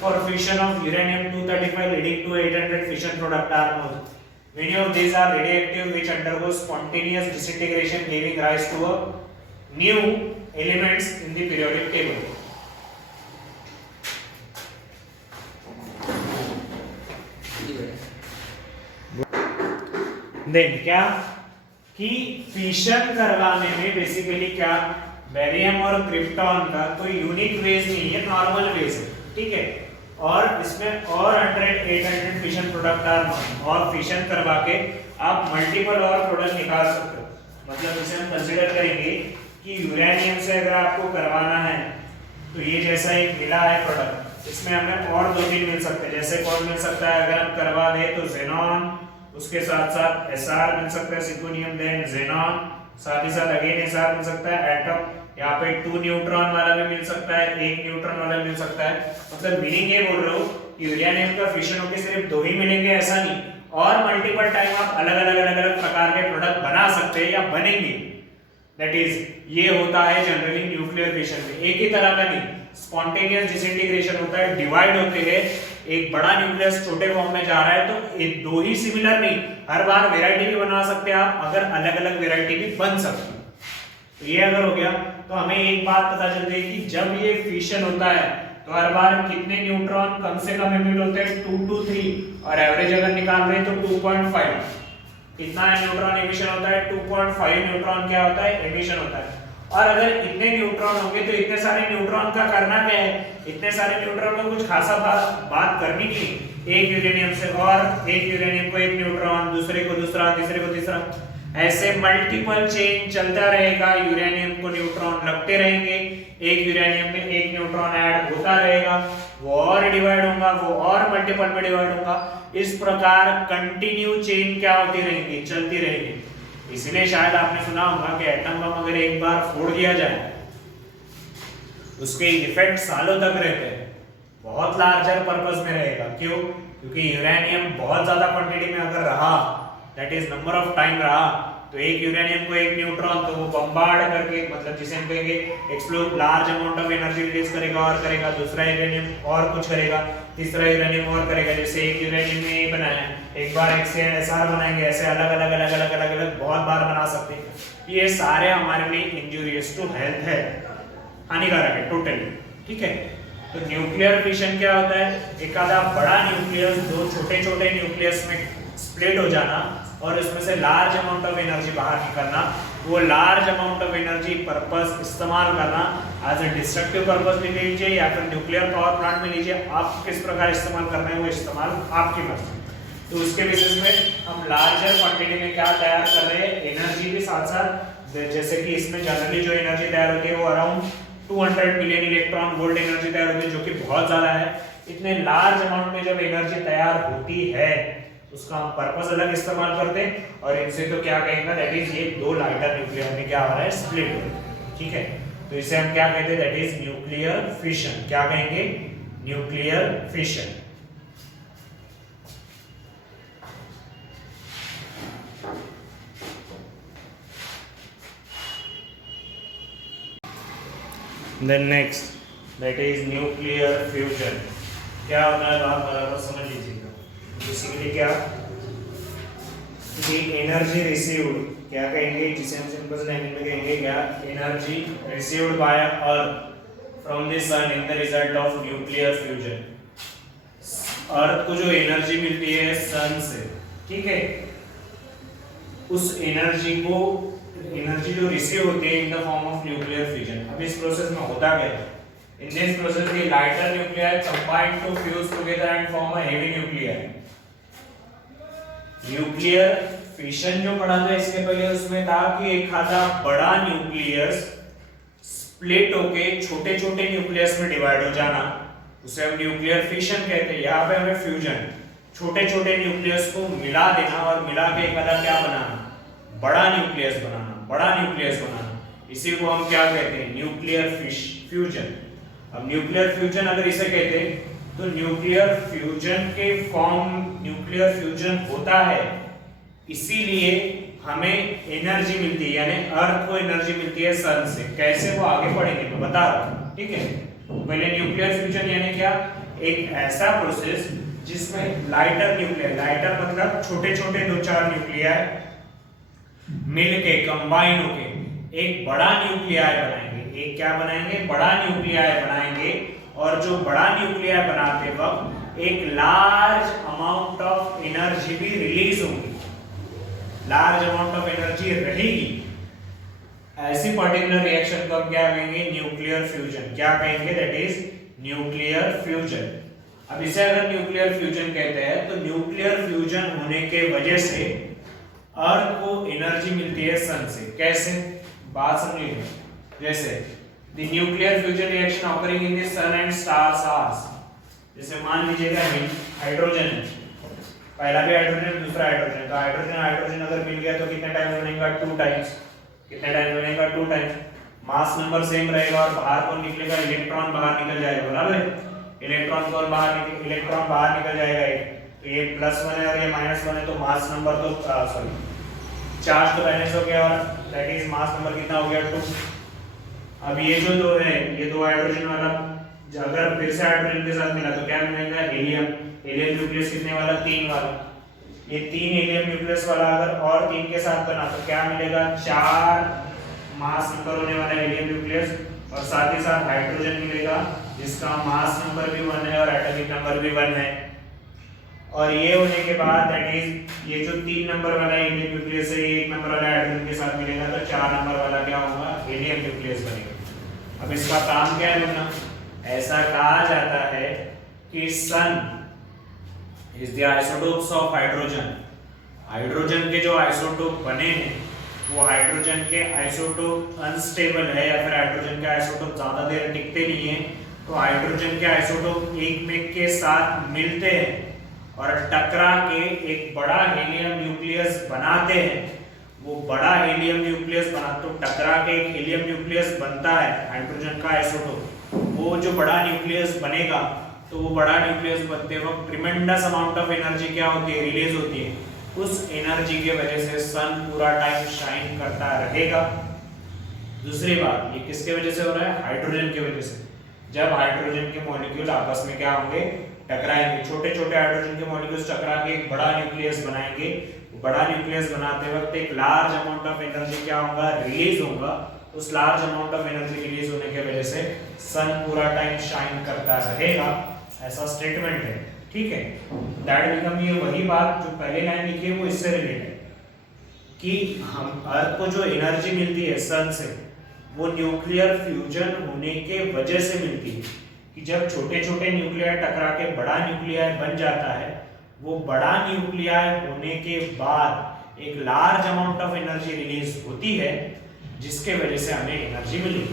for fission of uranium-235 leading to 800 fission product are known. Many of these are radioactive which undergo spontaneous disintegration giving rise to a new elements in the periodic table. Then क्या कि fission करवाने में basically क्या, barium और krypton का कोई unique veg नहीं है, नॉर्मल वेज है, ठीक है। और इसमें और 100-800 फिशन प्रोडक्ट आर, और फिशन करवा के आप मल्टीपल और प्रोडक्ट निकाल सकते हो। मतलब इसे हम कंसीडर करेंगे कि यूरेनियम से अगर आपको करवाना है तो ये जैसा एक मिला है प्रोडक्ट, इसमें हमें और 2-3 मिल सकते हैं। जैसे कौन मिल सकता है, अगर हम करवा दें तो जेनॉन, उसके साथ साथ Sr मिल सकता है, सिकोनियम, देन जेनॉन, साथ ही साथ अगेन Sr मिल सकता है, एटम यहाँ पे 2 न्यूट्रॉन वाला भी मिल सकता है, 1 न्यूट्रॉन वाला भी मिल सकता है। मतलब मीनिंग ये बोल रहा हूँ कि यूरेनियम का फिशन होकर सिर्फ 2 ही मिलेंगे ऐसा नहीं, और मल्टीपल टाइम आप अलग अलग प्रकार के प्रोडक्ट बना सकते हैं या बनेंगे। दैट इज ये होता है जनरली न्यूक्लियर फिशन में, एक ही तरह का नहीं, स्पॉन्टेनियस डिसइंटीग्रेशन होता है, डिवाइड होते हैं, एक बड़ा न्यूक्लियस छोटे फॉर्म में जा रहा है तो ये 2 ही सिमिलर नहीं, हर बार वैरायटी भी बना सकते हैं आप, अगर अलग अलग वैरायटी भी बन सकती है। तो ये अगर हो गया तो हमें एक बात पता चलती है कि जब ये फिशन होता है तो हर बार कितने न्यूट्रॉन कम से कम एमिट होते हैं, 2 to 3, और एवरेज अगर निकाल रहे हैं तो 2.5। कितना न्यूट्रॉन एमिशन होता है, 2.5 न्यूट्रॉन क्या होता है, एमिशन होता है। और अगर इतने न्यूट्रॉन होंगे तो इतने सारे न्यूट्रॉन का करना क्या है, इतने सारे न्यूट्रॉन को कुछ खासा बात करनी नहीं, एक यूरेनियम से और एक यूरेनियम को एक न्यूट्रॉन, दूसरे को दूसरा, तीसरे को तीसरा, ऐसे मल्टीपल चेन चलता रहेगा, यूरेनियम को न्यूट्रॉन लगते रहेंगे, एक यूरेनियम में एक न्यूट्रॉन ऐड होता रहेगा, वो और डिवाइड होगा, वो और मल्टीपल में डिवाइड होगा, इस प्रकार कंटिन्यू चेन क्या होती रहेंगी, चलती रहेगी। इसलिए शायद आपने सुना होगा कि एटम बम अगर एक बार फोड़ दिया जाए उसके इफेक्ट सालों तक रहते हैं, बहुत लार्जर पर्पस में रहेगा। क्यों? क्योंकि यूरेनियम बहुत ज्यादा क्वांटिटी में अगर रहा, that is number of time रहा, तो एक यूरेनियम को एक न्यूट्रॉन तो वो बम्बार्ड करके, मतलब जिसे हम कहेंगे explode, large amount of energy release करेगा और करेगा, दूसरा यूरेनियम और कुछ करेगा, तीसरा यूरेनियम और करेगा। जैसे एक यूरेनियम में ये बनाया, एक बार एक से Sr बनाएंगे, ऐसे अलग अलग बहुत बार बना सकते हैं। ये सारे हमारे लिए इंजूरियस टू हेल्थ है, हानिकारक है टोटली, ठीक है। तो न्यूक्लियर फिशन क्या होता है, एक आधा बड़ा न्यूक्लियस 2 छोटे छोटे न्यूक्लियस में स्प्लिट हो जाना और उसमें से लार्ज अमाउंट ऑफ एनर्जी बाहर निकलना, वो large amount of energy purpose इस्तेमाल करना, एज ए डिस्ट्रक्टिव पर्पस में लीजिए या फिर न्यूक्लियर पावर प्लांट में लीजिए, आप किस प्रकार इस्तेमाल करना है वो इस्तेमाल आपकी मर्जी। तो उसके बेसिस में हम लार्जर क्वांटिटी में क्या तैयार कर रहे हैं, एनर्जी भी साथ साथ, जैसे कि इसमें जनरली जो एनर्जी तैयार होती है वो around 200 million electron volt energy तैयार होती है, जो कि बहुत ज्यादा है। इतने लार्ज अमाउंट में जब एनर्जी तैयार होती है उसका हम पर्पस अलग इस्तेमाल करते हैं, और इनसे तो क्या कहेंगे, दैट इज ये 2 लाइटर न्यूक्लियर में क्या हो रहा है, स्प्लिट हो रहा है, ठीक है। तो इसे हम क्या कहते हैं, दैट इज न्यूक्लियर फिशन। क्या कहेंगे, nuclear fission. Then next, that is nuclear fusion. क्या होता है, आप बराबर समझ लीजिएगा। बेसिकली क्या, कि एनर्जी रिसीव्ड क्या कहेंगे, जिसे हम सिंपल लैंग्वेज में कहेंगे क्या, energy received by earth from the sun in the result of nuclear fusion. Earth को जो एनर्जी मिलती है सन से, ठीक है, उस एनर्जी जो रिसीव होती है in the form of nuclear fusion. अब इस प्रोसेस में होता क्या है, in this process the lighter nuclei combine to fuse together and form a heavy nuclei. Nuclear fission जो पढ़ा था इसके पहले, उसमें था कि एक आधा बड़ा न्यूक्लियस स्प्लिट होके छोटे छोटे न्यूक्लियस में डिवाइड हो जाना, उसे हम न्यूक्लियर फिशन कहते हैं। यहाँ पे हमें फ्यूजन, छोटे छोटे न्यूक्लियस को मिला देना और मिला के एक आधा क्या बनाना, बड़ा न्यूक्लियस बनाना, बड़ा न्यूक्लियस बनाना, इसी को हम क्या कहते हैं, न्यूक्लियर फ्यूजन। अब न्यूक्लियर फ्यूजन अगर इसे कहते हैं तो न्यूक्लियर फ्यूजन के फॉर्म, न्यूक्लियर फ्यूजन होता है इसीलिए हमें एनर्जी मिलती है, यानी अर्थ को एनर्जी मिलती है सन से। कैसे, वो आगे पढ़ेंगे, मैं बता रहा हूं, ठीक है। पहले न्यूक्लियर फ्यूजन यानी क्या, एक ऐसा प्रोसेस जिसमें लाइटर न्यूक्लियर, लाइटर मतलब छोटे छोटे दो चार न्यूक्लियाई मिलके कंबाइन होके एक बड़ा न्यूक्लियाई बनाएंगे। एक क्या बनाएंगे, बड़ा न्यूक्लियाई बनाएंगे, और जो बड़ा न्यूक्लियाई बनाते वक्त एक लार्ज अमाउंट ऑफ एनर्जी भी रिलीज होगी, लार्ज अमाउंट ऑफ एनर्जी रहेगी। ऐसी पर्टिकुलर रिएक्शन को हम क्या कहेंगे, न्यूक्लियर फ्यूजन। क्या कहेंगे, दैट इज न्यूक्लियर फ्यूजन। अब इसे अगर न्यूक्लियर फ्यूजन कहते हैं तो न्यूक्लियर फ्यूजन होने के वजह से अर्थ को एनर्जी मिलती है सन से। कैसे, बात समझिए। जैसे the nuclear fusion reaction occurring in the sun and stars, जैसे मान लीजिएगा हाइड्रोजन है, पहला भी हाइड्रोजन दूसरा हाइड्रोजन, तो हाइड्रोजन अगर मिल गया तो कितने टाइम बनेगा, 2 टाइम्स। कितने टाइम बनेगा, 2 टाइम्स। मास नंबर सेम रहेगा और बाहर कौन निकलेगा, इलेक्ट्रॉन बाहर निकल जाएगा, बराबर है। इलेक्ट्रॉन बाहर निकल जाएगा एक, तो ये +1 है और ये -1 है, तो मास नंबर तो चार्ज तो बैलेंस हो गया, और दैट इज मास नंबर कितना हो गया, 2। अब ये जो दो है, ये दो हाइड्रोजन वाला अगर फिर से हाइड्रोजन के साथ मिला तो क्या मिलेगा, हीलियम। हीलियम न्यूक्लियस कितने वाला, 3 वाला। ये 3 हीलियम न्यूक्लियस वाला अगर और 3 के साथ बना तो क्या मिलेगा, 4 मास नंबर होने वाला हीलियम न्यूक्लियस, और साथ ही साथ हाइड्रोजन मिलेगा जिसका मास नंबर भी 1 है और एटॉमिक नंबर भी 1 है। और ये होने के बाद दैट इज ये जो 3 नंबर वाला हीलियम न्यूक्लियस है, ये 1 नंबर वाला हाइड्रोजन के साथ मिलेगा तो 4 नंबर वाला क्या होगा, हीलियम न्यूक्लियस बनेगा। अब इसका काम क्या है बनना, ऐसा कहा जाता है कि sun is the isotopes of hydrogen. Hydrogen के जो आइसोटोप बने हैं वो हाइड्रोजन के आइसोटोप अनस्टेबल है, या फिर हाइड्रोजन के आइसोटोप ज्यादा देर टिकते नहीं है, तो हाइड्रोजन के आइसोटोप एक में के साथ मिलते हैं और टकरा के एक बड़ा हीलियम न्यूक्लियस बनाते हैं। वो बड़ा हीलियम न्यूक्लियस बना तो टकरा के एक हीलियम न्यूक्लियस बनता है हाइड्रोजन का आइसोटोप। वो जो बड़ा न्यूक्लियस बनेगा तो वो बड़ा न्यूक्लियस बनते वक्त ट्रिमेंडस अमाउंट ऑफ एनर्जी क्या होती है, रिलीज होती है। उस एनर्जी की वजह से सन पूरा टाइम शाइन करता रहेगा। दूसरी बात, ये किसके वजह से हो रहा है, हाइड्रोजन की वजह से। जब हाइड्रोजन के मॉलिक्यूल आपस में क्या होंगे, टकराएंगे, छोटे छोटे हाइड्रोजन के मॉलिक्यूल्स टकरा के एक बड़ा न्यूक्लियस बनाएंगे। बड़ा न्यूक्लियस बनाते वक्त एक लार्ज अमाउंट ऑफ एनर्जी क्या होगा, रिलीज होगा। उस large amount of energy release होने की वजह से सन पूरा टाइम शाइन करता रहेगा, ऐसा स्टेटमेंट है, ठीक है। दैट बिकम, ये वही बात जो पहले लाइन लिखी है वो इससे रिलेटेड है कि हम अर्थ को जो एनर्जी मिलती है सन से वो न्यूक्लियर फ्यूजन होने के वजह से मिलती है। कि जब छोटे छोटे न्यूक्लियाई टकरा के बड़ा न्यूक्लियाई बन जाता है, वो बड़ा न्यूक्लियाई होने के बाद एक large amount of energy release होती है जिसके वजह से हमें एनर्जी मिली,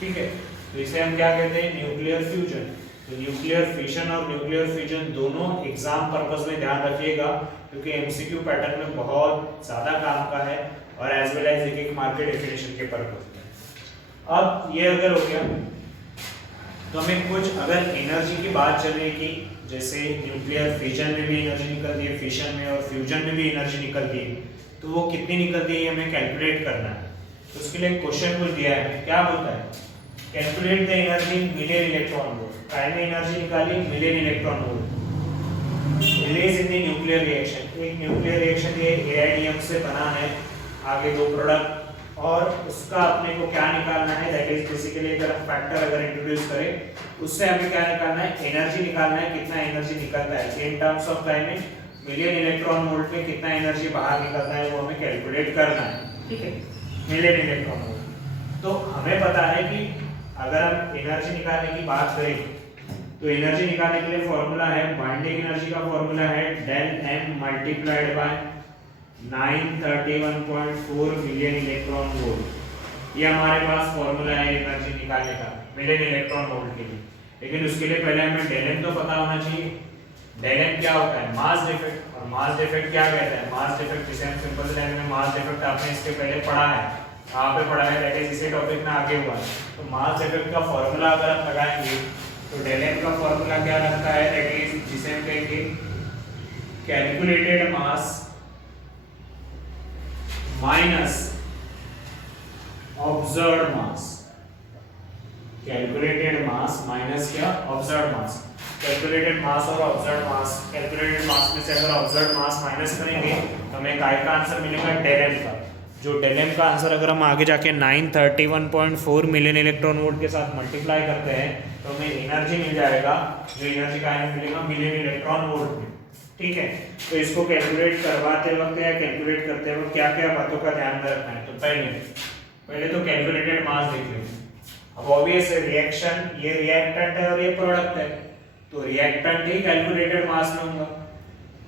ठीक है। तो इसे हम क्या कहते हैं, न्यूक्लियर फ्यूजन। तो न्यूक्लियर फिशन और न्यूक्लियर फ्यूजन दोनों एग्जाम पर्पस में ध्यान रखिएगा, क्योंकि एमसीक्यू पैटर्न में बहुत ज्यादा काम का है और एज वेल एज एक मार्केट डेफिनेशन के पर्पस में। अब ये अगर हो गया तो हमें कुछ अगर एनर्जी की बात चल रही की, जैसे न्यूक्लियर फिशन में भी एनर्जी निकलती है, फिशन में और फ्यूजन में भी एनर्जी निकलती है, तो वो कितनी निकलती है हमें कैलकुलेट करना है। तो उसके लिए क्वेश्चन बोल दिया है, क्या बोलता है, calculate the energy in million electron volt. काय में एनर्जी निकाली, million electron volt. Release in the nuclear reaction, एक न्यूक्लियर रिएक्शन ये एआईडीएम से बना है, आगे दो प्रोडक्ट, और उसका अपने को क्या निकालना है, दैट इज बेसिकली अगर हम फैक्टर अगर इंट्रोड्यूस करें उससे हमें क्या निकालना है, एनर्जी निकालना है, कितना एनर्जी निकलता है इन टर्म्स ऑफ टाइम में मिलियन इलेक्ट्रॉन वोल्ट में कितना एनर्जी बाहर निकलता है वो हमें कैलकुलेट करना है, ठीक है, मिलियन इलेक्ट्रॉन वोल्ट। तो हमें पता है कि अगर हम एनर्जी निकालने की बात करें तो एनर्जी निकालने के लिए फॉर्मूला है, बाइंडिंग एनर्जी का फॉर्मूला है del M multiplied by 931.4 million electron volt. ये हमारे पास फॉर्मूला है एनर्जी निकालने का मिलियन इलेक्ट्रॉन वोल्ट के लिए। लेकिन उसके लिए पहले हमें डेल एम तो पता होना चाहिए। डेल एम क्या होता है, मास डिफेक्ट। और मास डिफेक्ट क्या कहता है, मास डिफेक्ट जिसे हम सिंपल से में मास डिफेक्ट आपने इसके पहले पढ़ा है, कहाँ पे पढ़ा है, दैट इज इसी टॉपिक में आगे हुआ है। तो मास डिफेक्ट का फॉर्मूला अगर हम लगाएंगे तो डेल एम का फॉर्मूला क्या लगता है, दैट इज जिसे हम कहेंगे कैलकुलेटेड मास माइनस ऑब्जर्व्ड मास। कैलकुलेटेड मास माइनस क्या, ऑब्जर्व्ड मास। कैलकुलेटेड मास और ऑब्जर्व्ड मास, कैलकुलेटेड मास में से अगर ऑब्जर्व्ड मास माइनस करेंगे तो हमें काय का आंसर मिलेगा, डेल एम का। जो डेल एम का आंसर अगर हम आगे जाके 931.4 मिलियन इलेक्ट्रॉन वोल्ट के साथ मल्टीप्लाई करते हैं तो हमें एनर्जी मिल जाएगा, जो एनर्जी का मिलेगा मिलियन इलेक्ट्रॉन वोल्ट में, ठीक है। तो इसको कैलकुलेट करवाते वक्त या कैलकुलेट करते वक्त क्या क्या बातों का ध्यान में रखना है, तो पहले तो कैलकुलेटेड मास देख लेंगे। अब ऑब्वियस है रिएक्शन, ये रिएक्टेंट है और ये प्रोडक्ट है, तो रिएक्टेंट ही कैलकुलेटेड मास में होगा।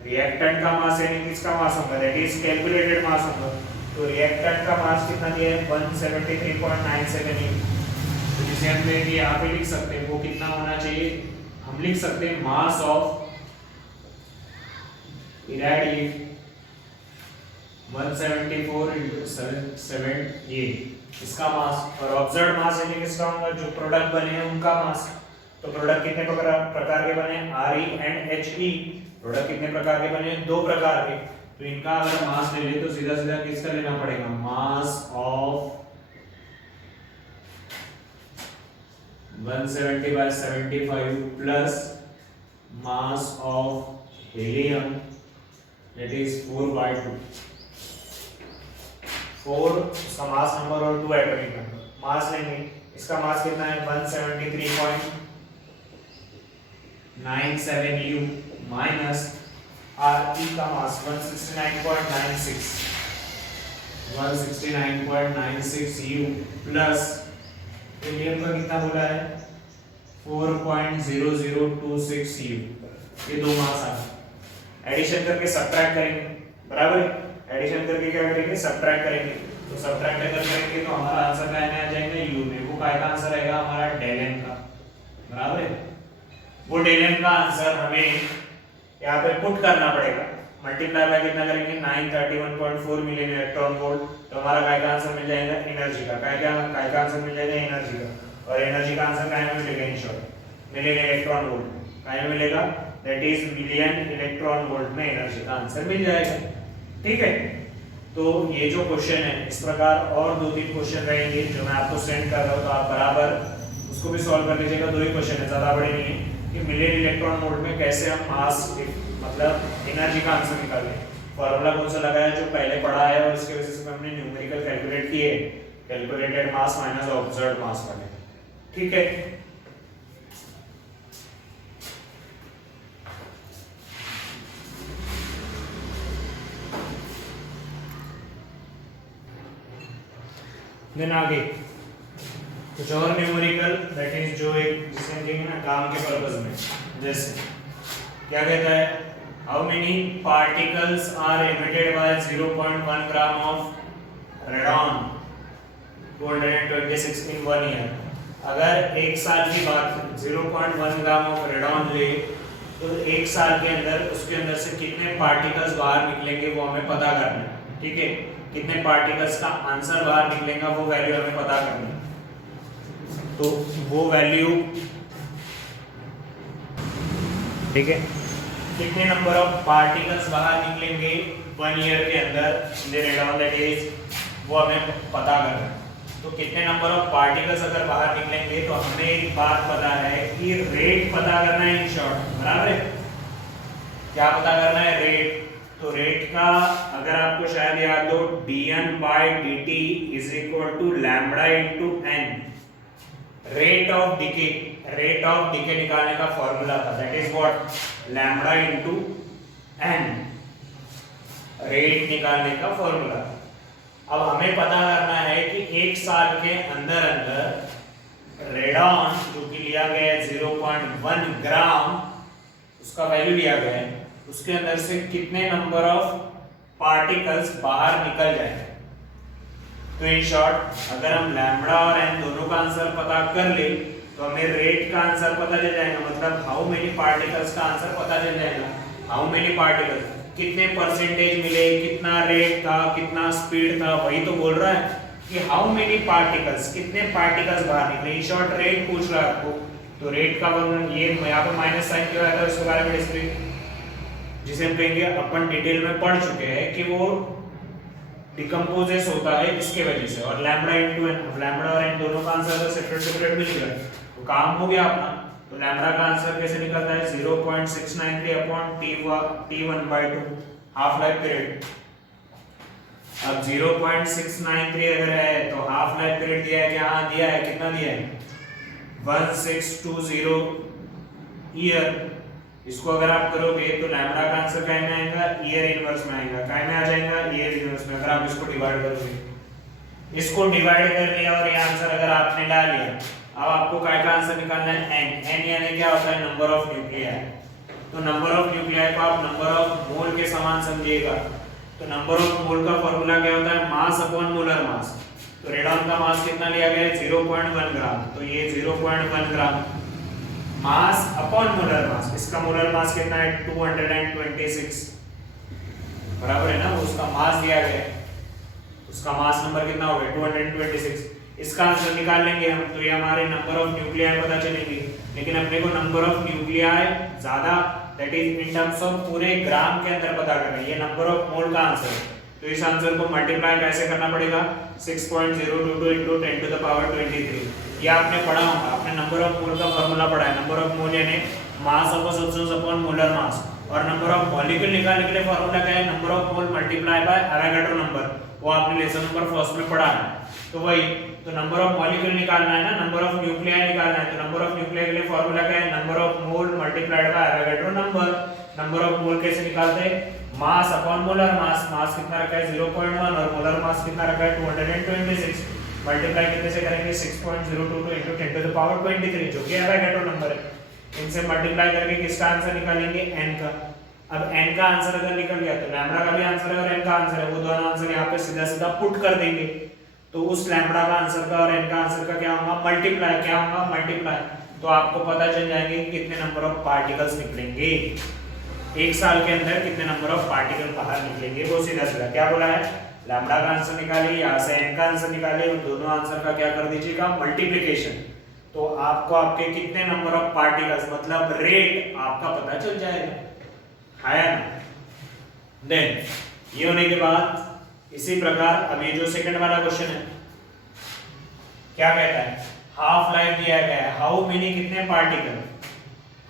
रिएक्टेंट का मास यानी किसका मास होगा, दैट इज कैलकुलेटेड मास होगा। तो रिएक्टेंट का मास कितना दिया है, 173.97 U। तो जिसे हम लेके यहाँ पे लिख सकते हैं वो कितना होना चाहिए, हम लिख सकते हैं मास ऑफ इरेडिएट 174 into 7 ये इसका मास, और ऑब्जर्व्ड मास यानी किसका होगा, जो प्रोडक्ट बने हैं उनका मास। तो प्रोडक्ट कितने प्रकार के बने हैं, Re and He। प्रोडक्ट कितने प्रकार के बने हैं, दो प्रकार के। तो इनका अगर मास ले ले तो सीधा सीधा किसका लेना पड़ेगा, mass of 170/75 plus mass of helium that is 4/2। 4 इसका मास नंबर और 2 एटॉमिक नंबर। मास लेंगे, इसका मास कितना है 173.97 U माइनस Re का मास 169.96 U प्लस हीलियम का कितना बोला है 4.0026 U। ये दो मास आ गए। एडिशन करके सब्ट्रैक्ट करेंगे, बराबर। एडिशन करके क्या करेंगे, सब्ट्रैक्ट करेंगे। तो सब्ट्रैक्ट अगर करेंगे तो हमारा आंसर क्या आ जाएगा, U में। वो काय का आंसर आएगा हमारा डेल एम का, बराबर है। वो डेल एम का आंसर हमें यहाँ पे पुट करना पड़ेगा। मल्टीप्लाई बाय कितना करेंगे, 931.4 मिलियन इलेक्ट्रॉन वोल्ट। तो हमारा काय का आंसर मिल जाएगा एनर्जी का, काय का आंसर मिल जाएगा एनर्जी का। और एनर्जी का आंसर काय में मिलेगा, in short million electron volt काय में मिलेगा, that is million electron volt में एनर्जी का आंसर मिल जाएगा, ठीक है। तो ये जो क्वेश्चन है इस प्रकार और 2-3 क्वेश्चन रहेंगे जो मैं आपको सेंड कर रहा हूँ, तो आप बराबर उसको भी सॉल्व कर लीजिएगा। 2 ही क्वेश्चन है, ज्यादा बड़े नहीं है, कि मिलियन इलेक्ट्रॉन वोल्ट में कैसे हम मास मतलब एनर्जी का आंसर निकालें। फॉर्मूला कौन सा लगाया, जो पहले पढ़ा है, और इसके वजह से हमने न्यूमेरिकल कैलकुलेट किए, कैलकुलेटेड मास माइनस ऑब्जर्व्ड मास वाले, ठीक है। देन आगे कुछ और न्यूमेरिकल, दैट इज जो एक जिसे हम कहेंगे ना काम के पर्पस में, जैसे क्या कहता है, how many particles are emitted by 0.1 gram of radon 226 in 1 year. अगर एक साल की बात 0.1 ग्राम ऑफ रेडॉन ले तो एक साल के अंदर उसके अंदर से कितने पार्टिकल्स बाहर निकलेंगे वो हमें पता करना है, ठीक है। कितने पार्टिकल्स का आंसर बाहर निकलेगा वो वैल्यू हमें पता करनी है। तो वो वैल्यू, ठीक है, कितने नंबर ऑफ पार्टिकल्स बाहर निकलेंगे 1 ईयर के अंदर रेडॉन दैट इज, वो हमें पता करना है। तो कितने नंबर ऑफ पार्टिकल्स अगर बाहर निकलेंगे तो हमें एक बात पता है कि रेट पता करना है, इन शॉर्ट, बराबर है। क्या पता करना है? रेट। तो रेट का अगर आपको शायद याद हो, dn/dt is equal to lambda into N, rate of decay. Rate of decay निकालने का फॉर्मूला था, that is what, lambda into N, rate निकालने का फॉर्मूला। अब हमें पता करना है कि एक साल के अंदर अंदर रेडॉन जो कि लिया गया है 0.1 ग्राम, उसका वैल्यू लिया गया है, उसके अंदर से कितने नंबर ऑफ पार्टिकल्स बाहर निकल जाएंगे। तो इन शॉर्ट अगर हम लैम्बडा और एन दोनों का आंसर पता कर ले तो हमें रेट का आंसर पता चल जाएगा, मतलब हाउ मेनी पार्टिकल्स का आंसर पता चल जाएगा। हाउ मेनी पार्टिकल्स, कितने परसेंटेज मिले, कितना रेट था, कितना स्पीड था, वही तो बोल रहा है कि हाउ मेनी पार्टिकल्स, कितने पार्टिकल्स बाहर निकले। इन शॉर्ट रेट पूछ रहा है आपको। तो रेट का ये यहाँ पे माइनस साइन क्यों आया था, इसके बारे में डिस्क्रिप्ट, जिसे हम कहेंगे अपन डिटेल में पढ़ चुके हैं कि वो डिकम्पोजेस होता है इसके वजह से। और लैम्बडा इनटू एन, लैम्बडा और एन दोनों का आंसर तो सेपरेट सेपरेट मिल गया, तो काम हो गया अपना। तो लैम्बडा का आंसर कैसे निकलता है, 0.693 upon t1/2 half life period. अब 0.693 अगर है तो हाफ लाइफ पीरियड दिया है, क्या दिया है, कितना दिया है, 1620 ईयर। इसको अगर आप करोगे तो लैम्बडा का आंसर क्या में आएगा, ईयर इनवर्स में आएगा। काय में आ जाएगा, ईयर इनवर्स में। अगर आप इसको डिवाइड करोगे, इसको डिवाइड कर लिया और ये आंसर अगर आपने डाल लिया, अब आपको काय का आंसर निकालना है, एन। एन यानी क्या होता है, नंबर ऑफ न्यूक्लियाई। तो नंबर ऑफ न्यूक्लियाई को आप नंबर ऑफ मोल के समान समझिएगा। तो नंबर ऑफ मोल का फॉर्मूला क्या होता है, मास अपॉन मोलर मास। तो रेडॉन का मास कितना लिया गया है, 0.1 ग्राम। तो ये 0.1 ग्राम मास अपॉन मोलर मास, इसका मोलर मास कितना है, 226, बराबर है ना, उसका मास दिया गया है, उसका मास नंबर कितना हो गया, 226। इसका आंसर निकाल लेंगे हम, तो ये हमारे नंबर ऑफ न्यूक्लियाई पता चलेंगे। लेकिन अपने को नंबर ऑफ न्यूक्लियाई ज्यादा, that is in terms of पूरे ग्राम के अंदर पता करना है, ये नंबर ऑफ मोल का आंसर है। तो इस आंसर को मल्टीप्लाई कैसे करना पड़ेगा, 6.022 into 10 to the power 23। ये आपने पढ़ा होगा, आपने नंबर ऑफ मोल का फॉर्मूला पढ़ा है। नंबर ऑफ मोल यानी mass of substance upon molar mass. और नंबर ऑफ मॉलिक्यूल निकालने के लिए फॉर्मूला क्या है, number of mole multiply by Avogadro number. वो आपने लेसन नंबर फर्स्ट में पढ़ा है। तो वही, तो नंबर ऑफ मॉलिक्यूल निकालना है ना, नंबर ऑफ न्यूक्लियाई निकालना है। तो नंबर ऑफ न्यूक्लियाई के लिए फॉर्मूला क्या है, number of mole multiplied by Avogadro number. Number of mole कैसे निकालते हैं, मास अपॉन मोलर मास। मास कितना रखा है, 0.1, और मोलर मास कितना रखा है, 226। मल्टीप्लाई कितने से करेंगे, 6.022 into 10 to the power 23, जो कि एवोगाड्रो नंबर है। इनसे मल्टीप्लाई करके किसका आंसर निकालेंगे, n का। अब n का आंसर अगर निकल गया तो लैम्बडा का भी आंसर है और n का आंसर है, वो दोनों आंसर यहाँ पे सीधा सीधा पुट कर देंगे। तो उस लैम्बडा का आंसर का और n का आंसर का क्या होगा, मल्टीप्लाई। क्या होगा, मल्टीप्लाई। तो आपको पता चल जाएंगे कि कितने नंबर ऑफ पार्टिकल्स निकलेंगे एक साल के अंदर, कितने नंबर ऑफ पार्टिकल बाहर निकलेंगे। वो सीधा सीधा क्या बोला है, लैम्बडा का आंसर निकालिए, यहाँ से n का आंसर निकालिए, उन दोनों आंसर का क्या कर दीजिएगा, मल्टीप्लिकेशन। तो आपको आपके कितने नंबर ऑफ पार्टिकल्स मतलब रेट आपका पता चल जाएगा, है ना। देन ये होने के बाद इसी प्रकार अब ये जो सेकंड वाला क्वेश्चन है क्या कहता है, हाफ लाइफ दिया गया है, हाउ मेनी कितने पार्टिकल।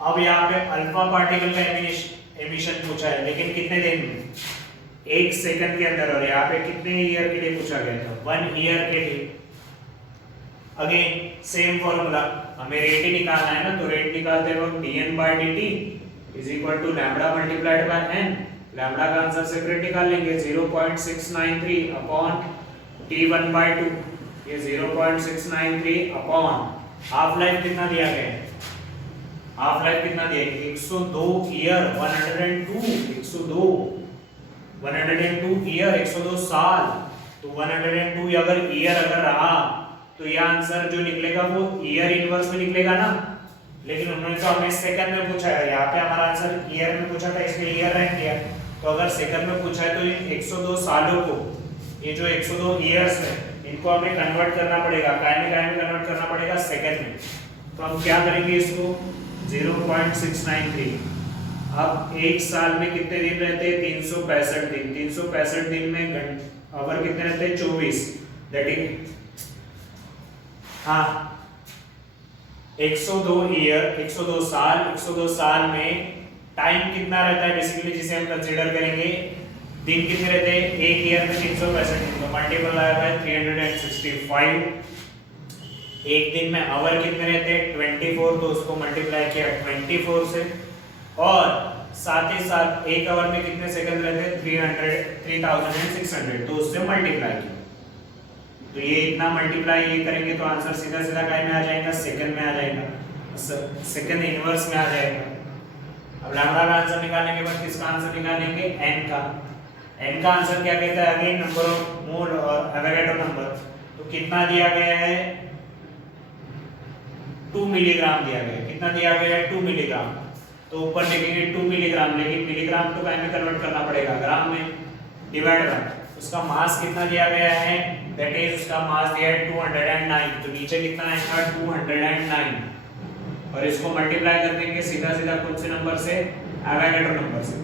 अब यहाँ पे अल्फा पार्टिकल का एमिशन पूछा है, लेकिन कितने दिन में, 1 सेकंड के अंदर। और यहाँ पे कितने ईयर के लिए पूछा गया था, 1 ईयर के लिए। अगेन सेम फॉर्मूला, हमें रेट ही निकालना है ना, तो रेट निकालते वक्त dn/dt is equal to lambda multiplied by n। Lambda का आंसर सेपरेट निकाल लेंगे, 0.693 अपॉन t1/2। ये 0.693 अपॉन हाफ लाइफ कितना दिया गया है, हाफ लाइफ कितना दिया है, 102 ईयर, 102 ईयर, 102 साल। तो 102 अगर ईयर अगर रहा तो ये आंसर जो निकलेगा वो ईयर इनवर्स में निकलेगा ना। लेकिन उन्होंने तो हमें सेकंड में पूछा है, यहाँ पे हमारा आंसर ईयर में पूछा था इसलिए ईयर रख दिया। तो अगर सेकंड में पूछा है तो इन 102 सालों को, ये जो 102 ईयर्स है, इनको हमें कन्वर्ट करना पड़ेगा, काय में कन्वर्ट करना पड़ेगा, सेकंड में। तो हम क्या करेंगे इसको, 0.693। अब एक साल में कितने दिन रहते हैं, 365 दिन। 365 दिन में आवर कितने रहते हैं, 24। दैट इज हाँ 102 ईयर, 102 साल, 102 साल में टाइम कितना रहता है बेसिकली जिसे हम कंसीडर करेंगे, दिन कितने रहते हैं, एक ईयर में 365 दिन, तो मल्टीप्लाई बाय 365। एक दिन में आवर कितने रहते हैं 24, तो उसको मल्टीप्लाई किया 24 से, और साथ ही साथ एक आवर में कितने सेकंड रहते हैं 3600, तो उससे मल्टीप्लाई किया, तो ये इतना मल्टीप्लाई ये करेंगे तो आंसर सीधा सीधा काय में आ जाएगा, सेकंड में आ जाएगा, सेकंड इनवर्स में आ जाएगा। अब लैम्डा का आंसर निकालने के बाद किसका आंसर निकालेंगे, n का। n का आंसर क्या कहता है, अगेन नंबर ऑफ मोल और एवोगैड्रो नंबर, तो कितना दिया गया है 2 मिलीग्राम दिया गया है, कितना दिया गया है 2 मिलीग्राम, तो ऊपर लिखेंगे 2 मिलीग्राम, लेकिन मिलीग्राम तो काय में कन्वर्ट करना पड़ेगा, ग्राम में, डिवाइड बाय उसका मास कितना दिया गया है, दैट इज उसका मास दिया है 209, तो नीचे कितना आएगा 209, और इसको मल्टीप्लाई कर देंगे सीधा सीधा कौन से नंबर से, एवोगैड्रो नंबर से,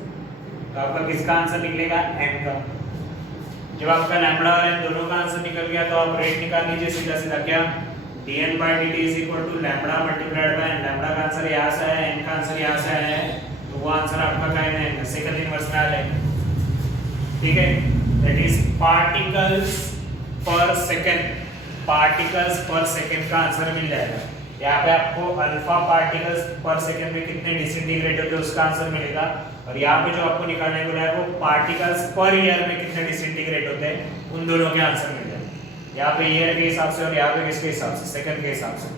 तो आपका किसका आंसर निकलेगा, n का। जब आपका लैम्डा और n दोनों का आंसर निकल गया तो आप रेट निकाल लीजिए सीधा सीधा, क्या dn/dt is equal to lambda multiplied by lambda का आंसर यहाँ से आया, n का आंसर यहाँ से आया है, तो वो आंसर आपका क्या है, सेकंड इनवर्स में आ जाएगा, ठीक है। दैट इज पार्टिकल्स पर सेकंड, पार्टिकल्स पर सेकंड का आंसर मिल जाएगा। यहाँ पे आपको अल्फा पार्टिकल्स पर सेकंड में कितने डिसइंटीग्रेट होते हैं उसका आंसर मिलेगा, और यहाँ पे जो आपको निकालने को है वो पार्टिकल्स पर ईयर में कितने डिसइंटीग्रेट होते हैं उन दोनों के आंसर मिल जाएंगे, यहाँ पे ईयर के हिसाब से और यहाँ पे किसके हिसाब से, सेकंड के हिसाब से।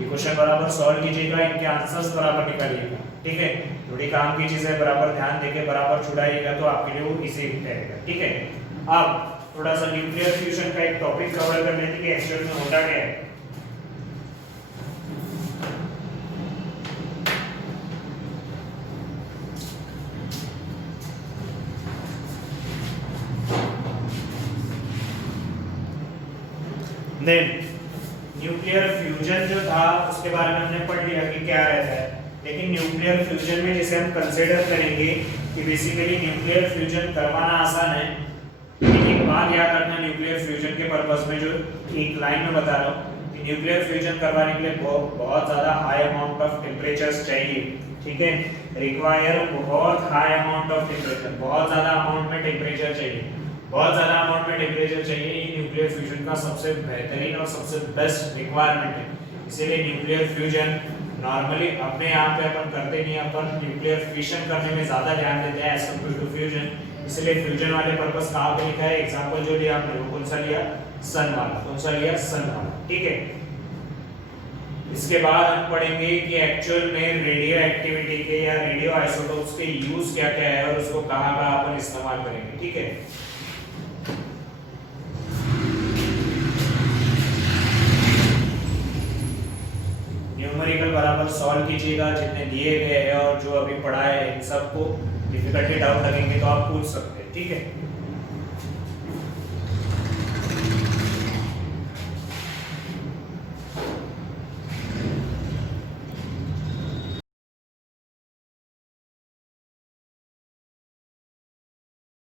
ये क्वेश्चन बराबर सॉल्व कीजिएगा, इनके आंसर्स बराबर निकालिएगा, ठीक है। थोड़ी काम की चीजें बराबर ध्यान देके बराबर छुड़ाइएगा तो आपके लिए वो इजी रहेगा, ठीक है। अब थोड़ा सा न्यूक्लियर फ्यूजन का एक टॉपिक कवर कर लेते हैं कि एक्चुअल में होता क्या है। देन न्यूक्लियर फ्यूजन जो था उसके बारे में हमने पढ़ लिया कि क्या रहता है, लेकिन न्यूक्लियर फ्यूजन में जिसे हम कंसीडर करेंगे कि बेसिकली न्यूक्लियर फ्यूजन करवाना आसान है, लेकिन एक बात याद रखना न्यूक्लियर फ्यूजन के पर्पस में जो एक लाइन में बता रहा हूँ कि न्यूक्लियर फ्यूजन करवाने के लिए बहुत ज़्यादा हाई अमाउंट ऑफ टेम्परेचर्स चाहिए, ठीक है। रिक्वायर बहुत हाई अमाउंट ऑफ टेम्परेचर, बहुत ज़्यादा अमाउंट में टेम्परेचर चाहिए, बहुत ज़्यादा अमाउंट में टेम्परेचर चाहिए, ये न्यूक्लियर फ्यूजन का सबसे बेहतरीन और सबसे बेस्ट रिक्वायरमेंट है। इसीलिए न्यूक्लियर फ्यूजन नॉर्मली अपने यहाँ पे अपन करते नहीं, अपन न्यूक्लियर फिशन करने में ज़्यादा ध्यान देते हैं एज कम्पेयर टू फ्यूजन, इसलिए फ्यूजन वाले पर्पस कहाँ पे लिखा है, एग्जाम्पल जो लिया आपने वो कौन सा लिया, सन वाला, कौन सा लिया, सन वाला, ठीक है। इसके बाद हम पढ़ेंगे कि एक्चुअल में रेडियो एक्टिविटी के या रेडियो आइसोटोप्स के यूज क्या क्या है और उसको कहाँ कहाँ अपन इस्तेमाल करेंगे, ठीक है। न्यूमेरिकल बराबर सॉल्व कीजिएगा जितने दिए गए हैं, और जो अभी पढ़ा है इन सबको डिफिकल्टी डाउट लगेंगे तो आप पूछ सकते हैं, ठीक है।